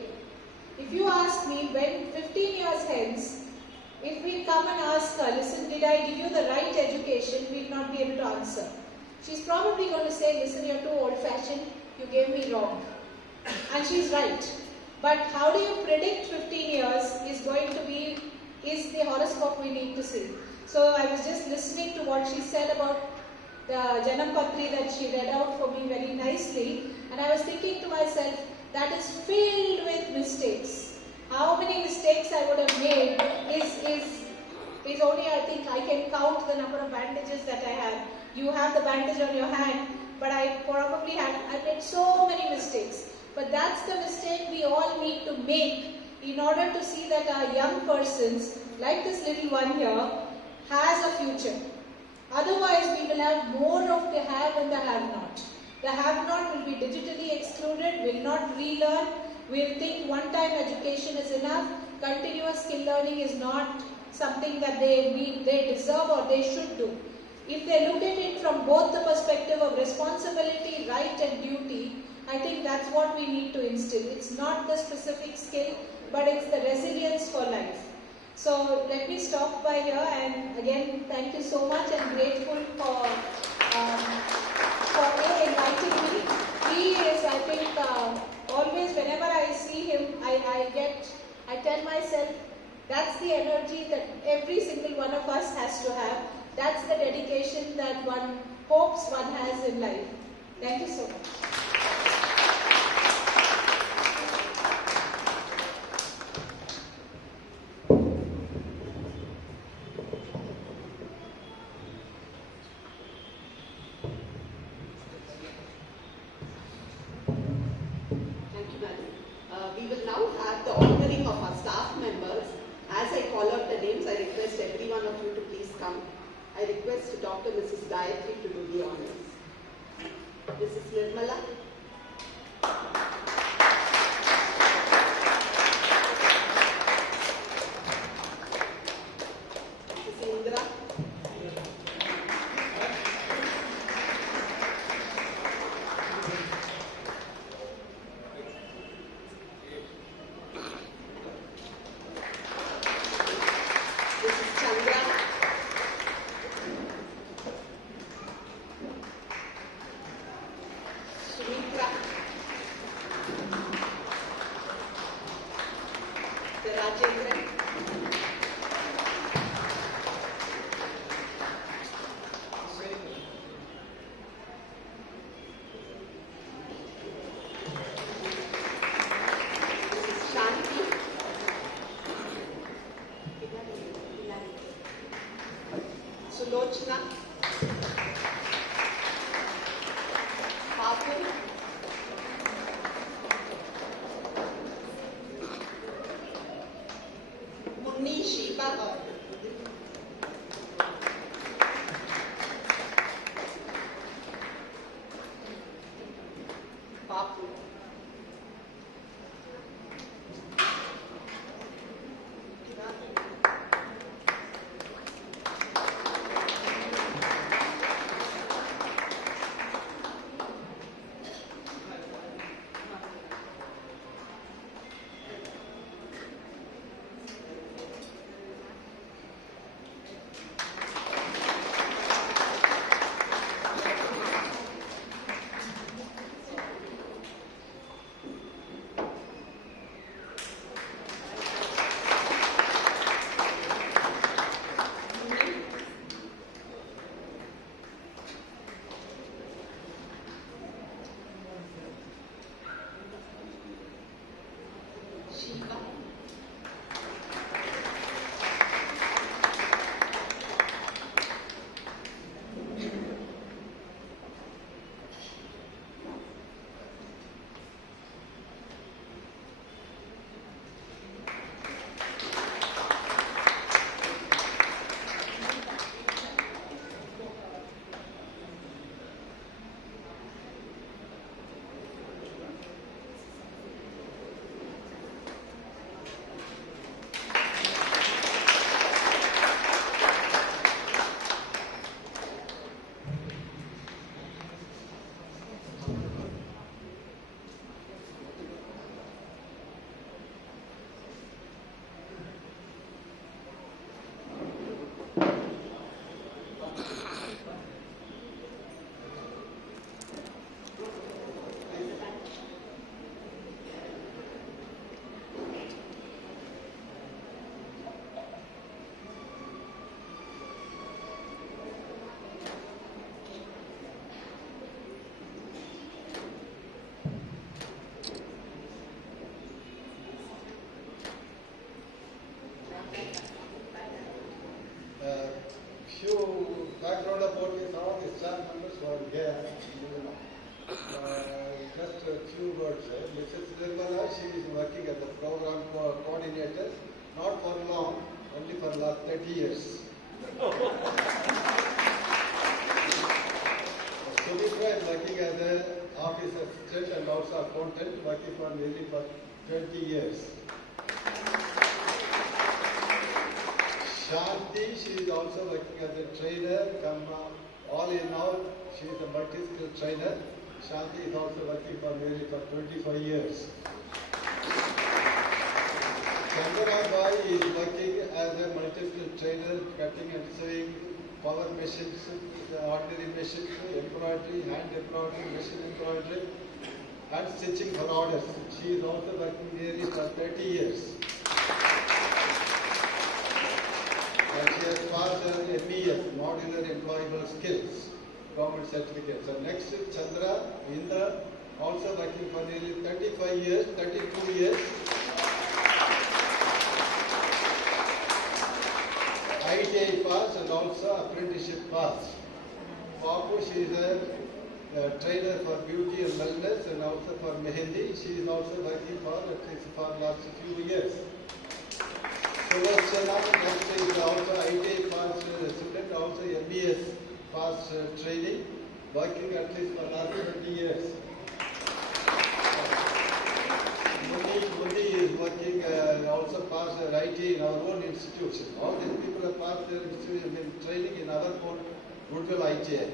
If you ask me, when 15 years hence, if we come and ask her, listen, did I give you the right education, we'll not be able to answer. She's probably going to say, listen, you're too old-fashioned, you gave me wrong. And she's right. But how do you predict 15 years is going to be, is the horoscope we need to see. So I was just listening to what she said about the Janapatri that she read out for me very nicely, and I was thinking to myself, that is filled with mistakes. How many mistakes I would have made is only, I think I can count the number of bandages that I have. You have the bandage on your hand, but I made so many mistakes. But that's the mistake we all need to make in order to see that our young persons, like this little one here, has a future. Otherwise, we will have more of the have and the have-not. The have-not will be digitally excluded, will not relearn, will think one-time education is enough, continuous skill learning is not something that they deserve or they should do. If they look at it from both the perspective of responsibility, right and duty, I think that's what we need to instill. It's not the specific skill, but it's the resilience for life. So let me stop by here, and again, thank you so much. I'm grateful for inviting me. He is, I think, always whenever I see him, I tell myself, that's the energy that every single one of us has to have. That's the dedication that one hopes one has in life. Thank you so much. Thank you, madam. We will now have the honoring of our staff members. As I call out the names, I request every one of you to please come. I request Dr. Mrs. Gayatri to do the honors. Mrs. Nirmala. Mrs. Indra. Mrs. Chandra. Sumitra. Rajendran. Mrs. Shanti. Sulochana. Papu. Munni Shiva. Papu. Shiva. Few background about this, some of the staff members who are here. Just a few words. Mrs. Nirmala, she is working as a program coordinator, not for long, only for last 30 years. Sumitra is working as an office assistant and also accountant, working for nearly for 20 years. Shanti, she is also working as a trainer. All in all, she is a multi-skilled trainer. Shanti is also working for nearly for 25 years. Chandra Bai is working as a multi-skilled trainer, cutting and sewing, power machines, ordinary machines, embroidery, hand embroidery, machine embroidery, and stitching for orders. She is also working nearly for 30 years. And she has passed her MES, modular employable skills, government certificates. And next is Chandra, Indra, also working for nearly 35 years, 32 years. ITI pass and also apprenticeship pass. Babu, she is a trainer for beauty and wellness and also for Mehendi. She is also working for at least for last few years. Sulochana, next is also ITI pass student, also MBS pass training, working at least for last 20 years. Muni is working also passed IT in our own institution. All these people have passed their institution training in our own Goodwill ITI.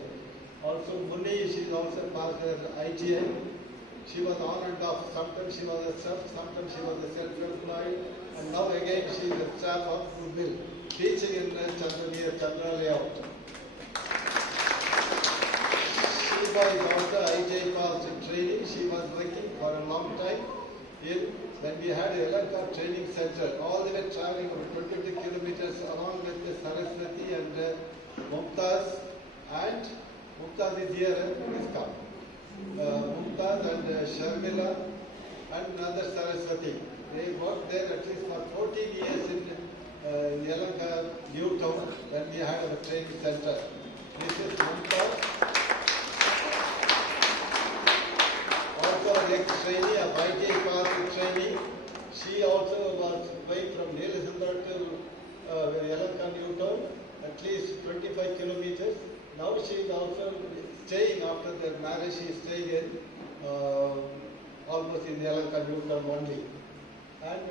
Also Muni, she also passed her ITI. She was on and off. Sometimes she was a staff, sometimes she was a self-employed, and now again she is the staff of Goodwill, teaching in Chandra layout. She was also ITI passed in training. She was working for a long time. When we had a Yelahanka training center, all the way traveling over 22 kilometers along with the Saraswati and Mumtaz, and Mumtaz is here and please come. Mumtaz and Sharmila and another Saraswati. They worked there at least for 14 years in Yelahanka New Town when we had our training center. This is Mumtaz. Ex-trainee, a ITI pass trainee. She also was going from Neelasandra to Yelahanka New Town, at least 25 kilometers. Now she is also staying after the marriage. She is staying in almost in Yelahanka New Town only. And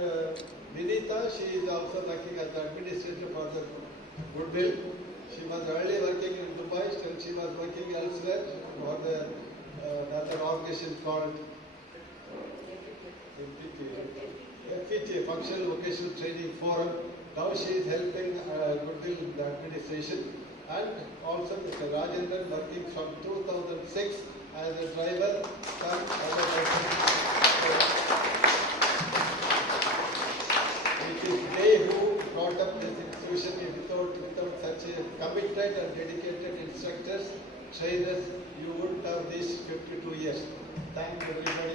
Vinita, she is also working as the administrator for the Goodwill. She was earlier working in Dubai and she was working elsewhere for the another organization called FPTA, Functional Vocational Training Forum. Now she is helping Goodwill in the administration, and also Mr. Rajendran working from 2006 as a driver. It is they who brought up this institution. Without such a committed and dedicated instructors, trainers, you wouldn't have these 52 years. Thank you, everybody.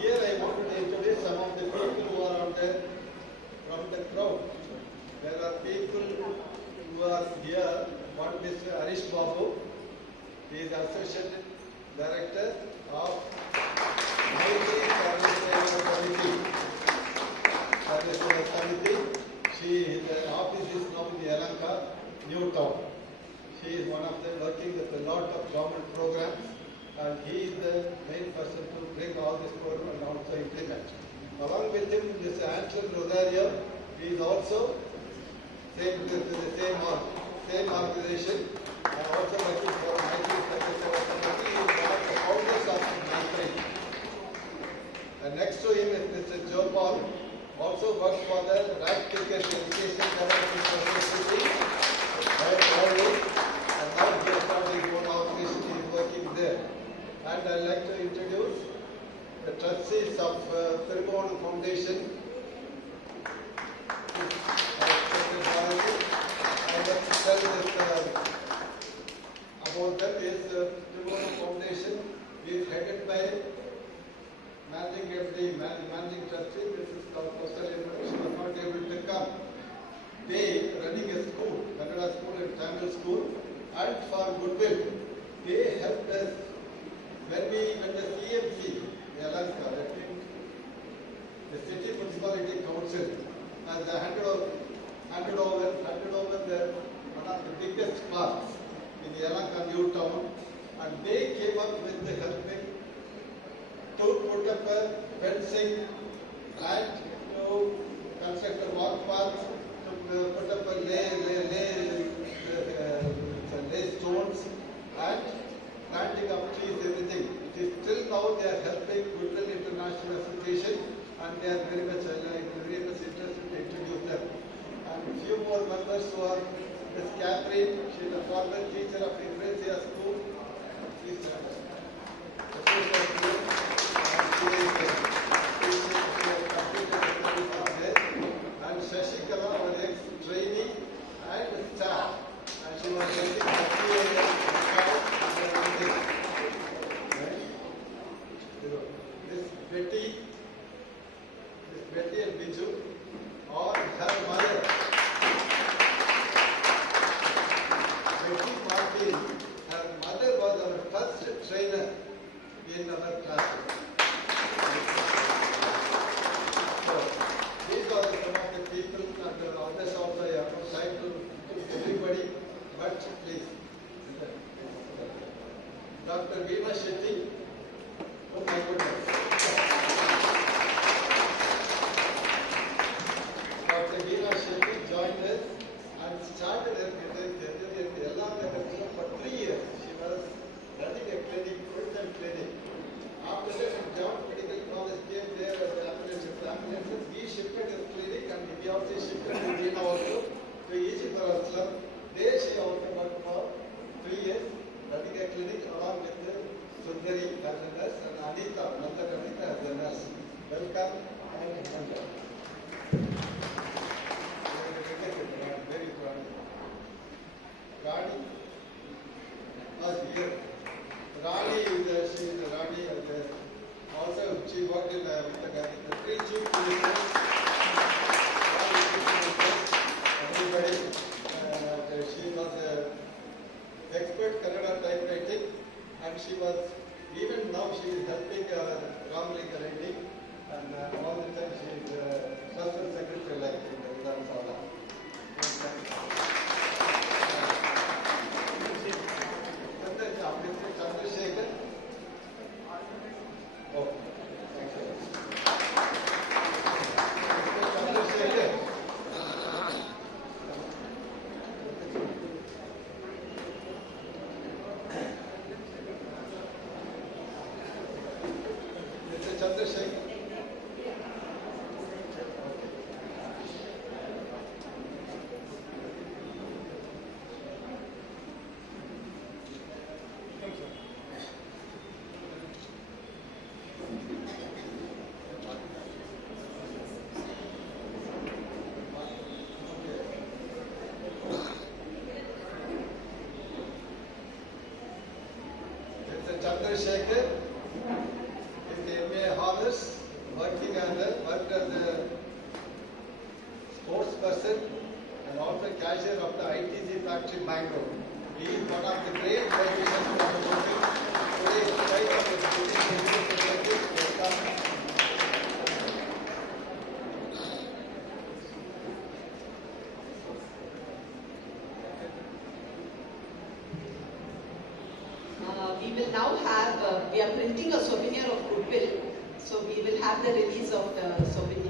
Here I want to introduce some of the people who are out there from the crowd. There are people who are here. One is Harish Babu. He is Associate Director of Service Committee. The office is now in Yelahanka, New Town. She is one of them working with a lot of government programs, and he is the main person to bring all this program and also implement. Along with him, this Anton Rosario, he is also same organization. And also working for Mighty Secretary Committee. He is one of the founders of Mighty. And next to him is Mr. Joe Paul, also works for the Right Ticket Education Development Society. And now he has started his own organization. He is working there. And I'd like to introduce the trustees of Thiruvonan Foundation. I'd like to tell this about them is Thiruvonan Foundation is headed by managing trustee, Mrs. Kausalya. She was not able to come. They running a school, Kannada school and Tamil school, and for Goodwill. They helped us when the CMC, Yelahanka, that means the City Municipality Council, has handed over one of the biggest parks in Yelahanka New Town, and they came up with the helping to put up a fencing and to construct a walk path, to put up a lay stones and planting of trees, everything. It is till now they are helping Goodwill International Association, and they are very much interested to introduce them. And a few more members who are Ms. Catherine, she is a former teacher of Infancy School. Please stand up. Professor School. And she is computer service officer. And Shashikala, our ex-trainee and staff. And she was getting 30 years This Betty and Biju or her mother. Betty Martin, her mother was our first trainer in our classroom. So, these are some of the people and others also. I have no time to everybody, but please. Dr. Veena Shetty. Oh my goodness. Dr. Veena Shetty joined us and started her career for 3 years. She was running a clinic, full-time clinic. After that, John Medical College came there as ambulances. We shifted her clinic and we also shifted to Veena also to Egypt or Islam. There she also worked for 3 years, running a clinic along with Sundari as a nurse and Anita, Mother Anita as a nurse. Welcome and welcome. Very proud. Rani was here. Rani is she is Rani and also she worked in the three chief ministers. Everybody, she was expert Kannada typewriting, and she was even now she is helping Ramlika writing, and all the time she is personal secretary like in the Vidhan Sabha. Chandrasekhar. Oh, thank you. Chandrasekhar. Mr. Chandrasekhar. Mr. Chandrasekhar is the MA Honors, worked as a sports person and also cashier of the ITC factory Bangalore. He is one of the great politicians of the country. Today, in spite of his busy welcome. We will now have, we are printing a souvenir of Goodwill, so we will have the release of the souvenir.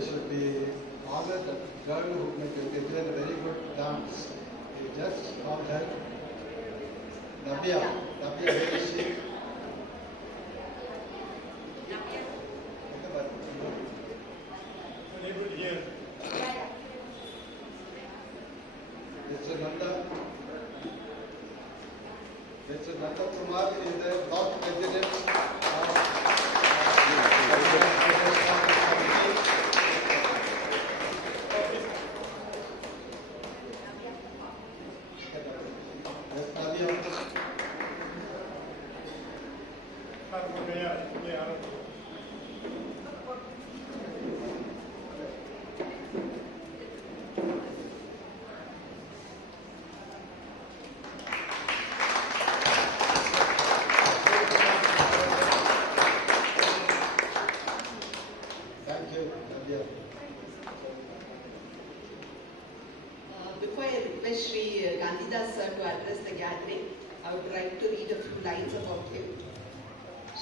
should be honored the girl who did a very good dance. We just called her Nabia. Nabia, where is she? Unable to hear. Mr. Nanda Kumar is the block president of Before I request Sri Gandhidas sir to address the gathering, I would like to read a few lines about him.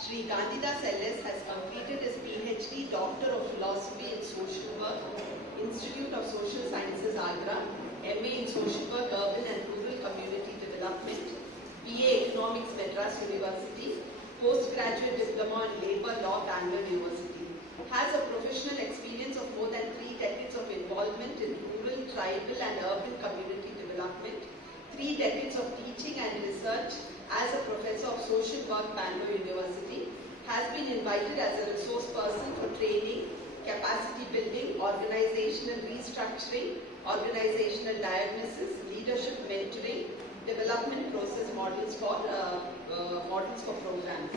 Sri Gandhidas LS has completed his PhD, Doctor of Philosophy in Social Work, Institute of Social Sciences, Agra, MA in Social Work, Urban and Rural Community Development, BA Economics, Madras University, Postgraduate Diploma in Labour Law, Bangalore University. Has a professional experience of more than 3 decades of involvement in rural, tribal and urban community development, 3 decades of teaching and research as a professor of social work, Bangalore University, has been invited as a resource person for training, capacity building, organizational restructuring, organizational diagnosis, leadership mentoring, development process models for programs.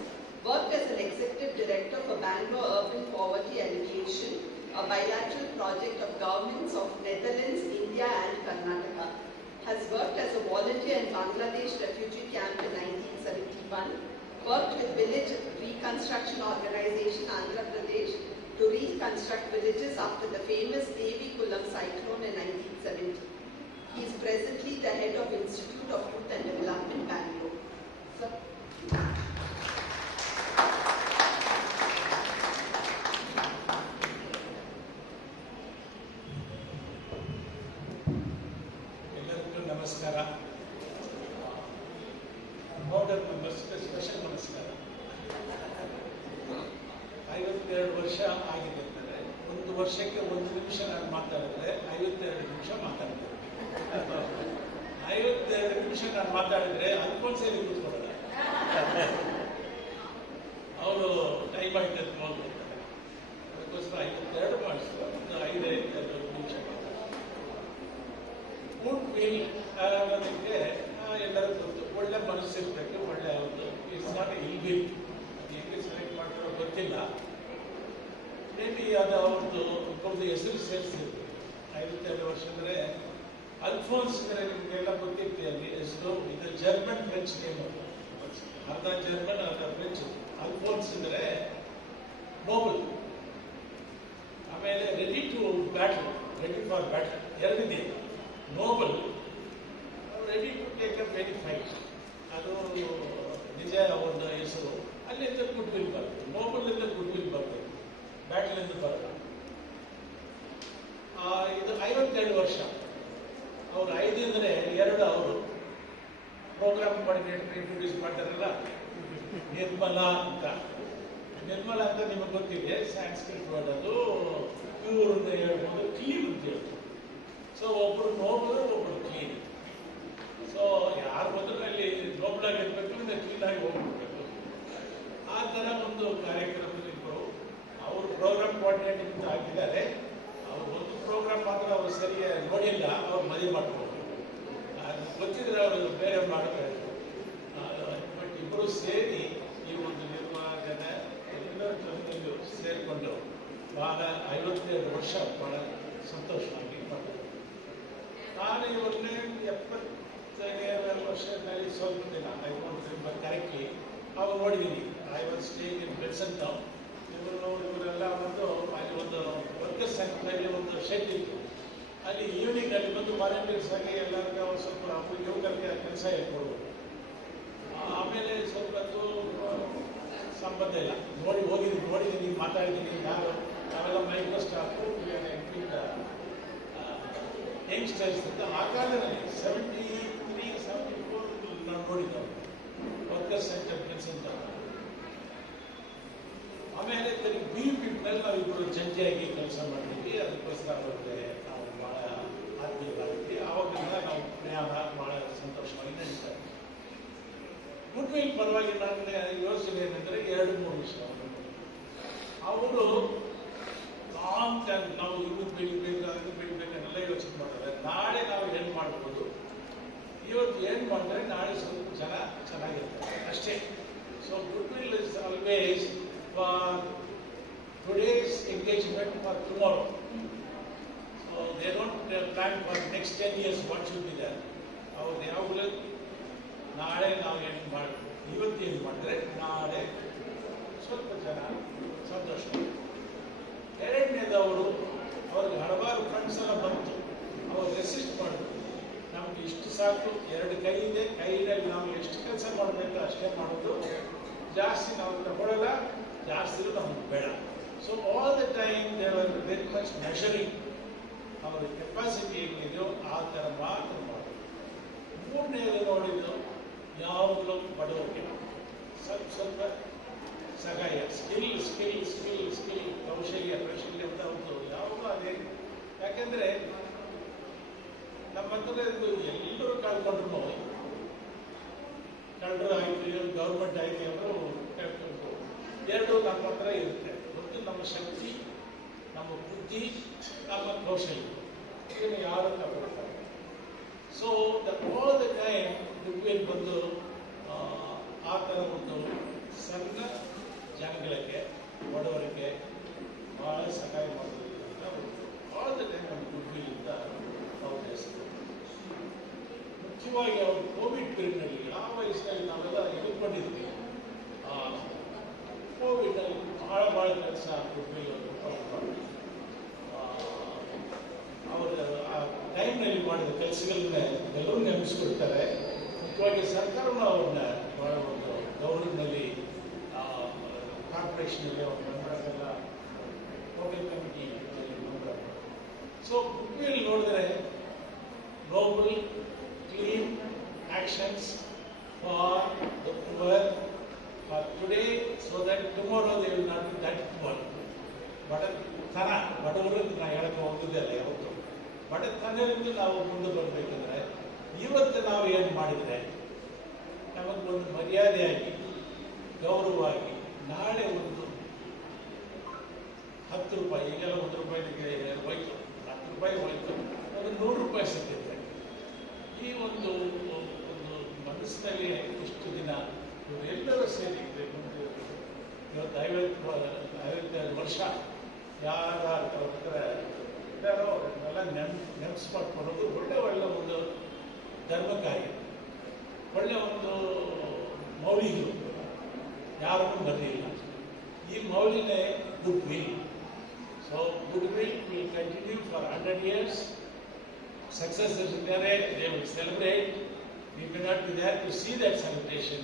Worked as an executive director for Bangalore Urban Poverty Alleviation, a bilateral project of governments of Netherlands, India and Karnataka. Has worked as a volunteer in Bangladesh refugee camp in 1971. Worked with village reconstruction organization Andhra Pradesh to reconstruct villages after the famous Devi Kulam cyclone in 1970. He is presently the head of Institute of Youth and Development, Bangalore. Sir. ನಮಸ್ಕಾರ. Model ಮೆಂಬರ್ಸ್ಗೆ special ನಮಸ್ಕಾರ. 52 ವರ್ಷ ಆಗಿದೆ ಅಂದರೆ 1 ವರ್ಷಕ್ಕೆ 1 ನಿಮಿಷ ನಾನು ಮಾತಾಡಿದ್ರೆ 52 ನಿಮಿಷ ಮಾತಾಡ್ತೇನೆ. 52 ನಿಮಿಷ ನಾನು ಮಾತಾಡಿದ್ರೆ ಅಲ್ಫೋನ್ಸಲ್ಲಿ ಕೂತ್ಕೊಳ್ಳೋಣ. ಅವರು ಟೈಮ್ ಆಯ್ತು ಅಂತ ನೋಡ್ಕೊಳ್ತಾರೆ. ಅದಕ್ಕೋಸ್ಕರ 52 ಮಾಡಿಸುವ 5 ನಿಮಿಷ ಗುಡ್ ವಿಲ್ ಅನ್ನೋದಕ್ಕೆ ಎಲ್ಲರೂ ಗೊತ್ತು. ಒಳ್ಳೆ ಮನಸ್ಸಿರ್ಬೇಕು, ಒಳ್ಳೆ ಒಂದು ಇಟ್ಸ್ ನಾಟ್ ಇಲ್ ವಿಲ್. ಹೆಂಗೆ ಸೆಲೆಕ್ಟ್ ಮಾಡ್ತಾರೋ ಗೊತ್ತಿಲ್ಲ. ಮೇ ಬಿ ಅದು ಅವ್ರದ್ದು ಹೆಸರು ಸೇರಿಸಿರ್ಬೇಕು. 52 ವರ್ಷ ಅಂದರೆ ಅಲ್ಫೋನ್ಸ್ ಅಂದರೆ ನಿಮಗೆಲ್ಲ ಗೊತ್ತಿರ್ತೀವಿ. ಅಲ್ಲಿ ಹೆಸರು ಇದು ಜರ್ಮನ್ ಫ್ರೆಂಚ್ ನೇಮ್. ಅರ್ಧ ಜರ್ಮನ್ ಅರ್ಧ ಫ್ರೆಂಚ್. ಅಲ್ಫೋನ್ಸ್ ಅಂದರೆ ನೋಬಲ್. ಆಮೇಲೆ ready to battle, ready for battle ಎರಡಿದೆ. Noble, ready to take up very fight. ಅದು ನಿಜ ಅವ್ರದ್ದು ಹೆಸರು. ಅಲ್ಲಿಂದ ಗುಡ್ ವಿಲ್ ಬರ್ತದೆ. ನೋಬಲಿಂದ ಗುಡ್ ವಿಲ್ ಬರ್ತದೆ, ಬ್ಯಾಟಲಿಂದ ಬರಲ್ಲ. ಇದು 52 ವರ್ಷ. ಅವ್ರು 5 ಅಂದರೆ 2 ಅವರು ಪ್ರೋಗ್ರಾಮ್ ಕೋಆರ್ಡಿನೇಟರ್ ಇಂಟ್ರೊಡ್ಯೂಸ್ ಮಾಡ್ತಾರಲ್ಲ, ನಿರ್ಮಲಾ ಅಂತ. ನಿರ್ಮಲಾ ಅಂತ ನಿಮಗೆ ಗೊತ್ತಿದೆ, ಸ್ಯಾನ್ಸ್ಕ್ರಿಟ್ ವರ್ಡ್. ಅದು ಪ್ಯೂರ್ ಅಂತ ಹೇಳ್ಬೋದು, ಕ್ಲೀನ್ ಅಂತ ಹೇಳ್ಬೋದು. ಸೊ ಒಬ್ರು ನೋಬಲ್, ಒಬ್ರು ಕ್ಲೀನ್. ಸೊ ಯಾರು ಮೊದಲು ಅಲ್ಲಿ ನೋಬಲ್ ಆಗಿರ್ಬೇಕು, ಅಂದ್ರೆ ಕ್ಲೀನ್ ಆಗಿ ಹೋಗ್ಬಿಡ್ಬೇಕು. ಆ ಥರ ಒಂದು ಕಾರ್ಯಕ್ರಮದಲ್ಲಿ ಇಬ್ಬರು ಅವರು ಪ್ರೋಗ್ರಾಮ್ ಕೋಆರ್ಡಿನೇಟರ್ ಅಂತ ಆಗಿದ್ದಾರೆ. ಅವ್ರು ಒಂದು ಪ್ರೋಗ್ರಾಮ್ ಮಾತ್ರ ಅವರು ಸರಿಯಾಗಿ ನೋಡಿಲ್ಲ, ಅವ್ರು ಮದುವೆ ಮಾಡ್ಕೊಂಡು ಗೊತ್ತಿದ್ರೆ ಅವರು ಬೇರೆ ಮಾಡಬೇಕು. ಬಟ್ ಇಬ್ಬರು ಸೇರಿ ಈ ಒಂದು ನಿರ್ಮಾಣ ಎಲ್ಲರ ಜೊತೆಯಲ್ಲೂ ಸೇರಿಕೊಂಡು ಬಹಳ 52 ವರ್ಷ ಬಹಳ ಸಂತೋಷವಾಗಿ ಮಾಡ್ತಾರೆ. ನಾನು ಇವ್ರನ್ನೇ 70ನೇ ವರ್ಷದಲ್ಲಿ ಸ್ವಲ್ಪ ದಿನ ಐ ಡೋಂಟ್ ರಿಮೆಂಬರ್ ಕರೆಕ್ಟ್ಲಿ ಅವ್ರು ನೋಡಿದ್ದೀನಿ. I was staying in Benson town. ಇವರೆಲ್ಲ ಒಂದು ಅಲ್ಲಿ ಒಂದು ವರ್ಕರ್ಸ್ ಸೆಂಟರ್ನಲ್ಲಿ ಒಂದು ಶೆಡ್ ಇತ್ತು. ಅಲ್ಲಿ ಈವ್ನಿಂಗ್ ಅಲ್ಲಿ ಬಂದು ವಾಲಂಟಿಯರ್ಸ್ ಆಗಿ ಎಲ್ಲರಿಗೂ ಅವ್ರು ಸ್ವಲ್ಪ ಯುವಕರಿಗೆ ಕೆಲಸ ಹೇಳ್ಕೊಡ್ಬೋದು. ಆಮೇಲೆ ಸ್ವಲ್ಪ ಸಂಬಂಧ ಇಲ್ಲ, ನೋಡಿದ್ದೀನಿ, ಮಾತಾಡಿದ್ದೀನಿ. ನಾನು ನಾವೆಲ್ಲ ಮೈಕ್ರೋ ಸ್ಟಾಫ್ ಯಂಗ್ಸ್ಟರ್ಸ್ ಅಂತ ಆ ಕಾಲದಲ್ಲಿ 73, 74 ನಾವು ನೋಡಿದ್ದೆವು ವರ್ಕರ್ಸ್ ಸೆಂಟರ್ ಪ್ರೆಸೆಂಟ್. ಆಮೇಲೆ BUP-ನಲ್ಲಿ ನಾವಿಬ್ಬರು ಜಂಟಿಯಾಗಿ ಕೆಲಸ ಮಾಡಿದ್ವಿ. ಅದಕ್ಕೋಸ್ಕರ ಅವ್ರಿಗೆ ನಾವು ಭಾಳ ಆತ್ಮೀಯರಾಗಿದ್ವಿ. ಆವಾಗಿಂದ ನಾವು ಪ್ರಯಾಣ ಭಾಳ ಸಂತೋಷವಾಗಿ ನಡೀತಾ ಇದ್ವಿ. ಗುಡ್ವಿಲ್ ಪರವಾಗಿ ನನ್ನ ಯೋಚನೆ ಏನಂದರೆ 2-3 ವಿಷಯ. ಅವರು ಲಾಂಗ್ ಟೈಮ್ ನಾವು ಇವತ್ತು ಬೆಳಿಬೇಕು ಅದಕ್ಕೆ ಬೆಳಿಬೇಕನ್ನೆಲ್ಲ ಯೋಚನೆ ಮಾಡ್ತಾರೆ. ನಾಳೆ ನಾವು ಏನು ಮಾಡ್ಬೋದು, ಇವತ್ತು ಏನು ಮಾಡಿದ್ರೆ ನಾಳೆ ಸ್ವಲ್ಪ ಜನ ಚೆನ್ನಾಗಿರ್ತಾರೆ ಅಷ್ಟೇ. So goodwill is always for today's engagement for tomorrow. So they don't plan for next 10 years what should be there. ಅವ್ರು ಯಾವಾಗಲೂ ನಾಳೆ ನಾವು ಏನು ಮಾಡಬೇಕು, ಇವತ್ತು ಏನು ಮಾಡಿದ್ರೆ ನಾಳೆ ಸ್ವಲ್ಪ ಜನ ಸಂತೋಷ. ಎರಡನೇದವರು ಅವ್ರಿಗೆ ಹಲವಾರು ಫಂಡ್ಸ್ ಎಲ್ಲ ಬಂತು, ಅವ್ರು ರೆಸಿಸ್ಟ್ ಮಾಡಿದ್ರು. ನಮ್ಗೆ ಇಷ್ಟು ಸಾಕು, 2 ಕೈ ಇದೆ, ಕೈಯಲ್ಲಿ ನಾವು ಎಷ್ಟು ಕೆಲಸ ಮಾಡಬೇಕು ಅಷ್ಟೇ ಮಾಡೋದು, ಜಾಸ್ತಿ ನಾವು ತಗೊಳ್ಳಲ್ಲ, ಜಾಸ್ತಿ ನಮ್ಗೆ ಬೇಡ. So all the time they are very much measuring. ಅವರ ಕೆಪಾಸಿಟಿ ಹೇಗಿದೆಯೋ ಆ ಥರ ಮಾತ್ರ ಮಾಡೋದು. ಮೂರನೇದು ನೋಡಿದ್ದು ಯಾವಾಗಲೂ ಬಡವರಿಗೆ ಸ್ವಲ್ಪ ಸಹಾಯ, ಸ್ಕಿಲ್ ಕೌಶಲ್ಯ ಅಂತ ಒಂದು ಯಾವಾಗಲೂ ಅದೇ. ಯಾಕೆಂದರೆ ನಮ್ಮ ಹತ್ರ ಎಲ್ಲರೂ ಕಳ್ಕೊಂಡ್ರು, ಕಳ್ಳರು ಆಯಿತು, ಗೌರ್ಮೆಂಟ್ ಆಯಿತು ಅಂದರೂ ಎರಡು ನಮ್ಮ ಹತ್ರ ಇರುತ್ತೆ. ಒಂದು ನಮ್ಮ ಶಕ್ತಿ, ನಮ್ಮ ಬುದ್ಧಿ, ನಮ್ಮ ಕೌಶಲ್ಯ, ಇದನ್ನು ಯಾರು ತಗೊಳ್ತಾರೆ. So all the time goodwill ಬಂದು ಆ ಥರ ಒಂದು ಸಣ್ಣ ಜನಗಳಿಗೆ, ಬಡವರಿಗೆ ಭಾಳ ಸಹಾಯ ಮಾಡೋದ್ರಿಂದ ಆಲ್ ದ ಟೈಮ್ ನಮ್ಮ ಗುಡ್ವಿಲ್ಲಿಂದ ಅವ್ರ ಹೆಸರು. ಮುಖ್ಯವಾಗಿ ಅವರು ಕೋವಿಡ್ ಪೀರಿಯಡ್ನಲ್ಲಿ ಯಾವ ವಯಸ್ಸಿನಲ್ಲಿ ನಾವೆಲ್ಲ ಎದುರ್ಕೊಂಡಿದ್ವಿ, ಕೋವಿಡ್ನಲ್ಲಿ ಭಾಳ ಕೆಲಸ ಗುಡ್ವಿಲ್ ಅವರು ಆ ಟೈಮ್ನಲ್ಲಿ ಮಾಡಿದ ಕೆಲಸಗಳನ್ನ ಎಲ್ಲರೂ ನೆನಪಿಸ್ಕೊಳ್ತಾರೆ. ಮುಖ್ಯವಾಗಿ ಸರ್ಕಾರನೂ ಅವ್ರನ್ನ ಭಾಳ ಒಂದು ಗೌರವದಲ್ಲಿ ಕಾರ್ಪೊರೇಷನಲ್ಲಿ ಅವ್ರ ಮೆಂಬರ್ಗೆಲ್ಲ hotel committee member. So goodwill ನೋಡಿದ್ರೆ global clean actions for the poor for today so that tomorrow they will not be that poor. ಬಡವರು ನಾವು ಹೇಳಕ್ಕೆ ಹೋಗುದಿಲ್ಲ ಯಾವತ್ತು. ಬಡತನದಿಂದ ನಾವು ಮುಂದೆ ಬರಬೇಕಂದ್ರೆ ಇವತ್ತು ನಾವು ಏನು ಮಾಡಿದರೆ ನಮಗೊಂದು ಮರ್ಯಾದೆಯಾಗಿ, ಗೌರವವಾಗಿ, ನಾಳೆ ಒಂದು 10 ರೂಪಾಯಿ, ಈಗೆಲ್ಲ 1 ರೂಪಾಯಿಗೆ ಹೋಯ್ತು, 10 ರೂಪಾಯಿ ಹೋಯ್ತು, ಒಂದು 100 ರೂಪಾಯಿ ಸಿಕ್ಕಿದ್ರೆ ಈ ಒಂದು ಮನಸ್ಸಿನಲ್ಲಿ ಇಷ್ಟು ದಿನ ಇವರೆಲ್ಲರೂ ಸೇರಿ ಇವತ್ತು 52 ವರ್ಷ ಯಾರು ಇದ್ದಾರೋ ಅವರನ್ನೆಲ್ಲ ನೆನಪಿಸ್ಕೊಟ್ಕೊಡೋದು ಒಳ್ಳೆ ಒಂದು ಧರ್ಮ ಕಾರ್ಯ, ಒಳ್ಳೆ ಒಂದು ಮೌಲ್ಯಗಳು ಯಾರನ್ನೂ ಬರಲಿಲ್ಲ. ಈ ಮೌಲ್ಯನೇ goodwill. So goodwill will continue for 100 years. Successors ಇದ್ದಾರೆ, they will celebrate. We may not be there to see that celebration,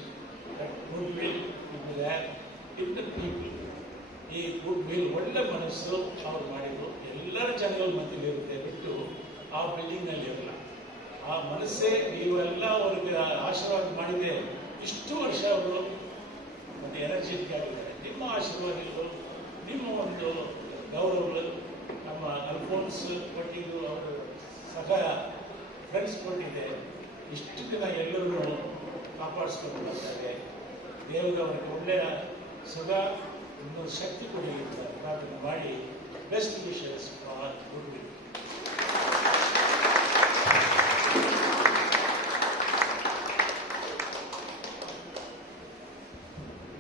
but goodwill will be there in the people. ಈ ಗುಡ್ವಿಲ್ ಒಳ್ಳೆ ಮನಸ್ಸು ಅವ್ರು ಮಾಡಿದ್ರು, ಎಲ್ಲರ ಜನಗಳ ಮಧ್ಯದಲ್ಲಿ ಇರುತ್ತೆ ಬಿಟ್ಟು ಆ ಬಿಲ್ಡಿಂಗ್ನಲ್ಲಿ ಇರಲ್ಲ. ಆ ಮನಸ್ಸೇ ನೀವೆಲ್ಲ ಅವ್ರಿಗೆ ಆಶೀರ್ವಾದ ಮಾಡಿದೆ. ಇಷ್ಟು ವರ್ಷ ಅವರು ಒಂದು ಎನರ್ಜೆಟಿಕ್ ಆಗಿದ್ದಾರೆ. ನಿಮ್ಮ ಆಶೀರ್ವಾದಗಳು, ನಿಮ್ಮ ಒಂದು ಗೌರವಗಳು, ನಮ್ಮ ಅಲ್ಫೋನ್ಸ್ ಕೊಟ್ಟಿದ್ದು, ಅವರು ಸಹಾಯ ಫ್ರೆಂಡ್ಸ್ ಕೊಟ್ಟಿದೆ. ಇಷ್ಟು ದಿನ ಎಲ್ಲರೂ ಕಾಪಾಡಿಸ್ಕೊಂಡು ಬರ್ತಾರೆ. ದೇವರು ಅವರಿಗೆ ಒಳ್ಳೆಯ ಸುಖ, ಇನ್ನೊಂದು ಶಕ್ತಿ ಕೊಡಿ ಅಂತ ಪ್ರಾರ್ಥನೆ ಮಾಡಿ best wishes for goodwill.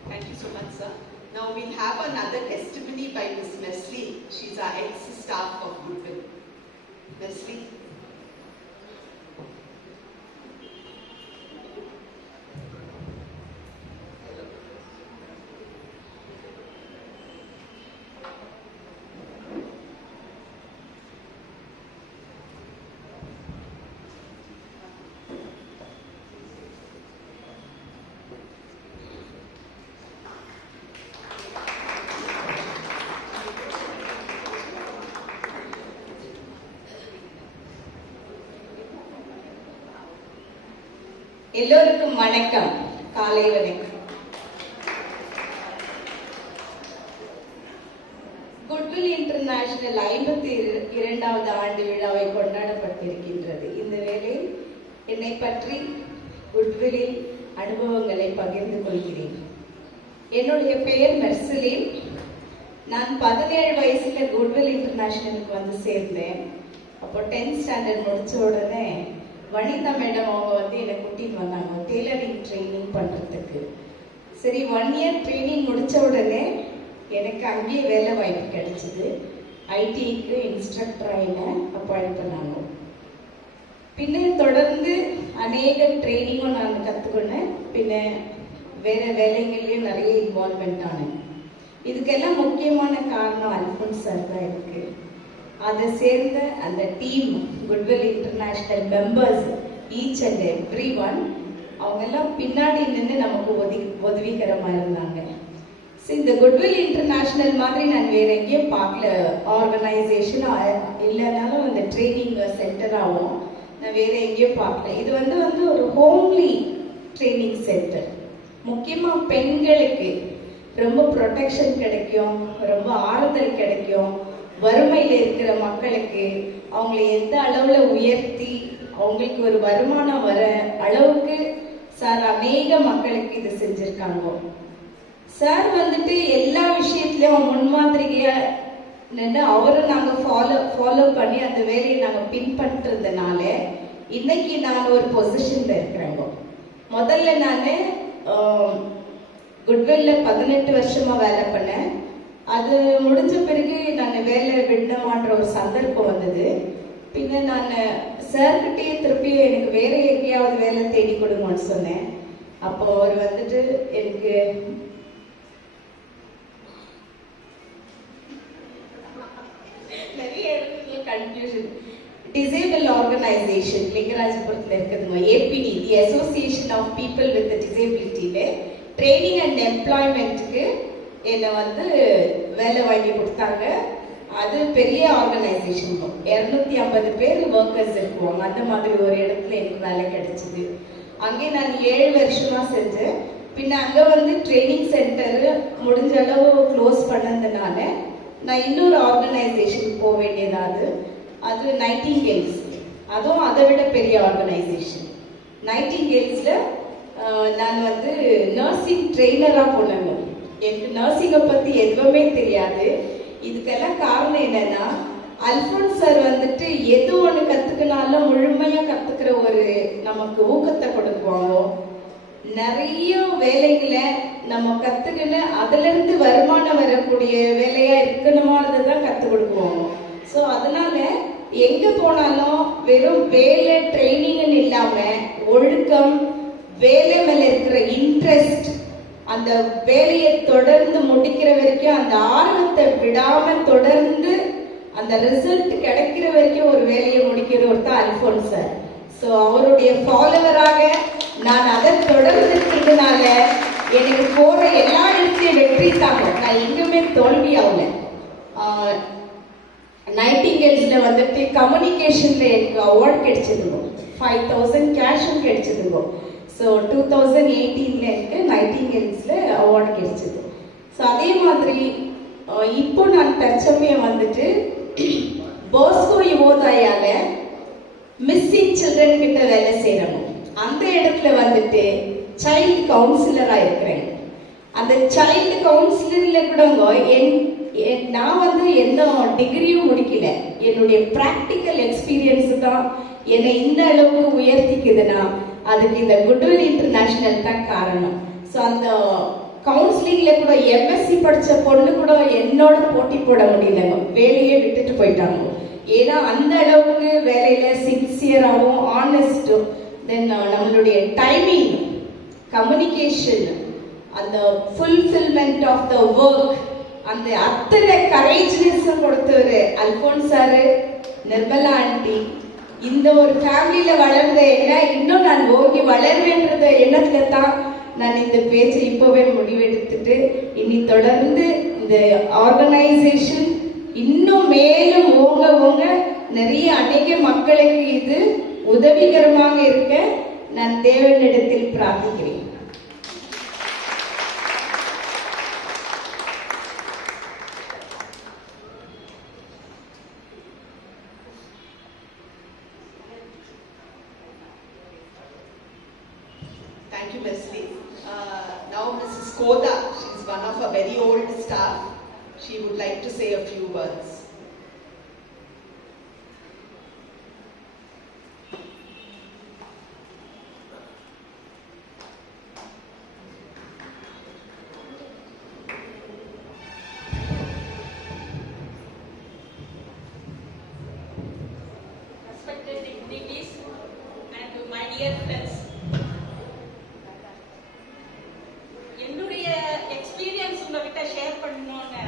Thank you so much, sir. Now we'll have another testimony by Ms. Leslie. She's our ex-staff of Goodwill. Leslie. எல்லோருக்கும் வணக்கம், காலை வணக்கம். குட்வில் இன்டர்நேஷனல் 52வது ஆண்டு விழாவை கொண்டாடப்பட்டிருக்கின்றது. இந்த வேளையில் என்னை பற்றி குட்வில்லில் அனுபவங்களை பகிர்ந்து கொள்கிறேன். என்னுடைய பெயர் மெர்சலின். நான் 17 வயசுல குட்வில் இன்டர்நேஷனலுக்கு வந்து சேர்ந்தேன். அப்போ 10th ஸ்டாண்டர்ட் முடிச்ச உடனே வனிதா மேடம் அவங்க வந்து என்னை கூட்டிட்டு வந்தாங்க டெய்லரிங் ட்ரைனிங் பண்றதுக்கு. சரி, 1 இயர் ட்ரைனிங் முடிச்ச உடனே எனக்கு அங்கேயே வேலை வாய்ப்பு கிடைச்சிது. ஐடிக்கு இன்ஸ்ட்ரக்டராக என்ன அப்பாயிண்ட் பண்ணாங்க. பின்ன தொடர்ந்து அநேக ட்ரைனிங்கும் நான் கற்றுக்கொண்டேன். பின்ன வேற வேலைகள்லையும் நிறைய இன்வால்மெண்ட் ஆனேன். இதுக்கெல்லாம் முக்கியமான காரணம் அல்போன்ஸ் சார் தான் இருக்கு. அதை சேர்ந்த அந்த team goodwill international members each and every one அவங்க எல்லாம் பின்னாடி நின்று நமக்கு உதவிகரமா இருந்தாங்க. இந்த குட்வில் இன்டர்நேஷனல் மாதிரி நான் வேற எங்கேயும் பார்க்கல. ஆர்கனைசேஷன் இல்லைனாலும் அந்த ட்ரைனிங் சென்டராகவும் நான் வேற எங்கேயும் பார்க்கல. இது வந்து ஒரு ஹோம்லி ட்ரைனிங் சென்டர். முக்கியமாக பெண்களுக்கு ரொம்ப ப்ரொடெக்ஷன் கிடைக்கும், ரொம்ப ஆறுதல் கிடைக்கும். வறுமையில் இருக்கிற மக்களுக்கு அவங்களை எந்த அளவில் உயர்த்தி அவங்களுக்கு ஒரு வருமானம் வர அளவுக்கு சார் அநேக மக்களுக்கு இது செஞ்சிருக்காங்க. சார் வந்துட்டு எல்லா விஷயத்துலயும் முன்மாதிரியா நின்று அவரை நாங்கள் ஃபாலோ பண்ணி அந்த வேலையை நாங்கள் பின்பற்றுறதுனால இன்னைக்கு நான் ஒரு பொசிஷன்ல இருக்கிறேங்க. முதல்ல நான் குட்வில்ல 18 வருஷமா வேலை பண்ணேன். அது முடிஞ்ச பிறகு நான் வேலை விடணுமான்ற ஒரு சந்தர்ப்பம் வந்தது. பின்ன நான் சார்கிட்டயே திருப்பி எனக்கு வேற எங்கேயாவது வேலை தேடி கொடுங்கன்னு சொன்னேன். அப்போ அவர் வந்துட்டு எனக்கு நிறைய இடத்துல கன்ஃபியூஷன். டிசேபிள் ஆர்கனைசேஷன் லிங்கராஜபுரத்தில் இருக்குதுங்க, APD, the association of people with டிசேபிலிட்டியில ட்ரைனிங் அண்ட் எம்ப்ளாய்மெண்ட்டுக்கு என்னை வந்து வேலை வாங்கி கொடுத்தாங்க. அது பெரிய ஆர்கனைசேஷன், 250 பேர் ஒர்க்கர்ஸ் இருக்குவாங்க. அந்த மாதிரி ஒரு இடத்துல எனக்கு வேலை கிடைச்சிது. அங்கே நான் 7 வருஷமா செஞ்சேன். பின்ன அங்கே வந்து ட்ரைனிங் சென்டர் முடிஞ்ச அளவு க்ளோஸ் பண்ணதுனால நான் இன்னொரு ஆர்கனைசேஷன் போக வேண்டியதாது. அது நைட்டிங்கேல்ஸ். அதுவும் அதை விட பெரிய ஆர்கனைசேஷன். நைட்டிங்கேல்ஸ்ல நான் வந்து நர்சிங் ட்ரெயினராக போனாங்க. எனக்கு நர்சிங்கை பற்றி எதுவுமே தெரியாது. இதுக்கெல்லாம் காரணம் என்னன்னா, அல்போன்ஸ் சார் வந்துட்டு எது ஒன்று கற்றுக்கினாலும் முழுமையாக கற்றுக்கிற ஒரு நமக்கு ஊக்கத்தை கொடுக்குவாங்க. நிறைய வேலைகளை நம்ம கற்றுக்கின்னு அதுலேருந்து வருமானம் வரக்கூடிய வேலையாக இருக்கணுமானதை தான் கற்றுக் கொடுக்குவாங்க. ஸோ அதனால எங்கே போனாலும் வெறும் வேலை ட்ரைனிங்னு இல்லாமல் ஒழுக்கம், வேலை மேலே இருக்கிற இன்ட்ரெஸ்ட், அந்த வேலையை தொடர்ந்து முடிக்கிற வரைக்கும் அந்த ஆர்வத்தை விடாம தொடர்ந்து அந்த ரிசல்ட் கிடைக்கிற வரைக்கும் ஒரு வேலையை முடிக்கிற ஒருத்தர் அல்போன்ஸ் சார். ஸோ அவருடைய ஃபாலோவராக நான் அதை தொடர்ந்துக்கிறதுனால எனக்கு போற எல்லா இடத்துலையும் வெற்றி தாங்க. நான் எங்குமே தோல்வி ஆகல. நைட்டிங்கேல்ஸ்ல வந்துட்டு கம்யூனிகேஷன்ல எனக்கு அவார்ட் கிடைச்சதுங்க, 5000 கேஷும் கிடைச்சதுங்க. ஸோ 2018 எனக்கு நைட்டிங்கேல்ஸ்ல அவார்டு கிடைச்சது. ஸோ அதே மாதிரி இப்போ நான் தற்சமயம் வந்துட்டு போஸ்கோ யுவோதயால மிஸ்ஸிங் சில்ட்ரன் கிட்ட வேலை செய்யறோம். அந்த இடத்துல வந்துட்டு சைல்டு கவுன்சிலரா இருக்கிறேன். அந்த சைல்டு கவுன்சிலர்ல கூட நான் வந்து எந்த டிகிரியும் முடிக்கல. என்னுடைய பிராக்டிக்கல் எக்ஸ்பீரியன்ஸ் தான் என்னை இந்த அளவுக்கு உயர்த்திக்குதுன்னா அதுக்கு இந்த குட்வில் இன்டர்நேஷனல் தான் காரணம். ஸோ அந்த கவுன்சிலிங்ல கூட எம்எஸ்சி படிச்ச பொண்ணு கூட என்னோட போட்டி போட முடியலங்க, வேலையே விட்டுட்டு போயிட்டாங்க. ஏன்னா அந்த அளவுக்கு வேலையில சின்சியராகவும் ஆனஸ்டும், தென் நம்மளுடைய டைமிங், கம்யூனிகேஷன், அந்த ஃபுல்ஃபில்மெண்ட் ஆஃப் த ஒர்க், அந்த அத்தனை கரேஜ்னஸும் கொடுத்தவர் அல்போன்ஸ் சாரு, நிர்மலா ஆண்டி. இந்த ஒரு ஃபேமிலியில வளர்ந்த என்ன இன்னும் நான் ஓங்கி வளர்வேன்ற எண்ணத்துல தான் நான் இந்த பேச்சை இப்பவே முடிவெடுத்துட்டு இனி தொடர்ந்து இந்த ஆர்கனைசேஷன் இன்னும் மேலும் ஓங்க நிறைய அநேக மக்களுக்கு இது உதவிகரமாக இருக்க நான் தேவனிடத்தில் பிரார்த்திக்கிறேன். Thank you, Leslie. Now Mrs. Koda, she is one of a very old staff. She would like to say a few words. Respected dignitaries and my dear friends, என்னுடைய எக்ஸ்பீரியன்ஸ் உங்ககிட்ட ஷேர் பண்ணணும்னு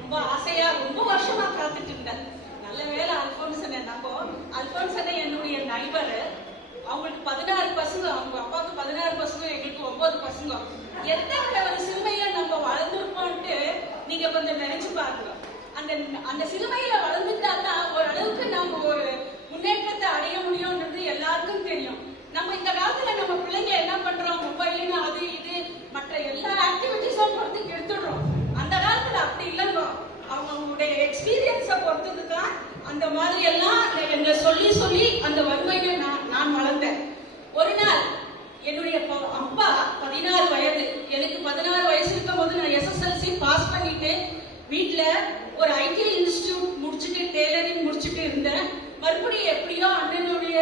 ரொம்ப ஆசையா ரொம்ப வருஷமா காத்துட்டு இருந்தேன். நல்ல வேளை அல்போன்சனை அல்போன்சனை என்னுடைய நைபர், அவங்களுக்கு 16 பசங்க, அவங்க அப்பாவுக்கு 16 பசங்க, எங்களுக்கு 9 பசங்க. எந்த ஒரு சிறுமையில நம்ம வளர்ந்துருப்போம்ட்டு நீங்க கொஞ்சம் நினைச்சு பாருங்க. அந்த சிறுமையில வளர்ந்துட்டாதான் ஓரளவுக்கு நம்ம ஒரு முன்னேற்றத்தை அடைய முடியும்ன்றது எல்லாருக்கும் தெரியும். நம்ம இந்த காலத்துல நம்ம பிள்ளைங்க என்ன பண்றோம், மொபைல்னு அது இது மற்ற எல்லா ஆக்டிவிட்டிஸும் பொறுத்து எடுத்துடுறோம். அந்த காலத்துல அப்படி இல்லைங்க. அவங்களுடைய எக்ஸ்பீரியன்ஸை பொறுத்தது தான் அந்த மாதிரி எல்லாம் எங்களை சொல்லி சொல்லி அந்த வறுமையில நான் வளர்ந்தேன். ஒரு நாள் என்னுடைய அப்பா 16 வயது, எனக்கு 16 வயசு இருக்கும் போது நான் SSLC பாஸ் பண்ணிட்டு வீட்டுல ஒரு ஐடி இன்ஸ்டிடியூட் முடிச்சுட்டு டெய்லரிங் முடிச்சுட்டு இருந்தேன். மறுபடியும் எப்படியோ அண்ணனுடைய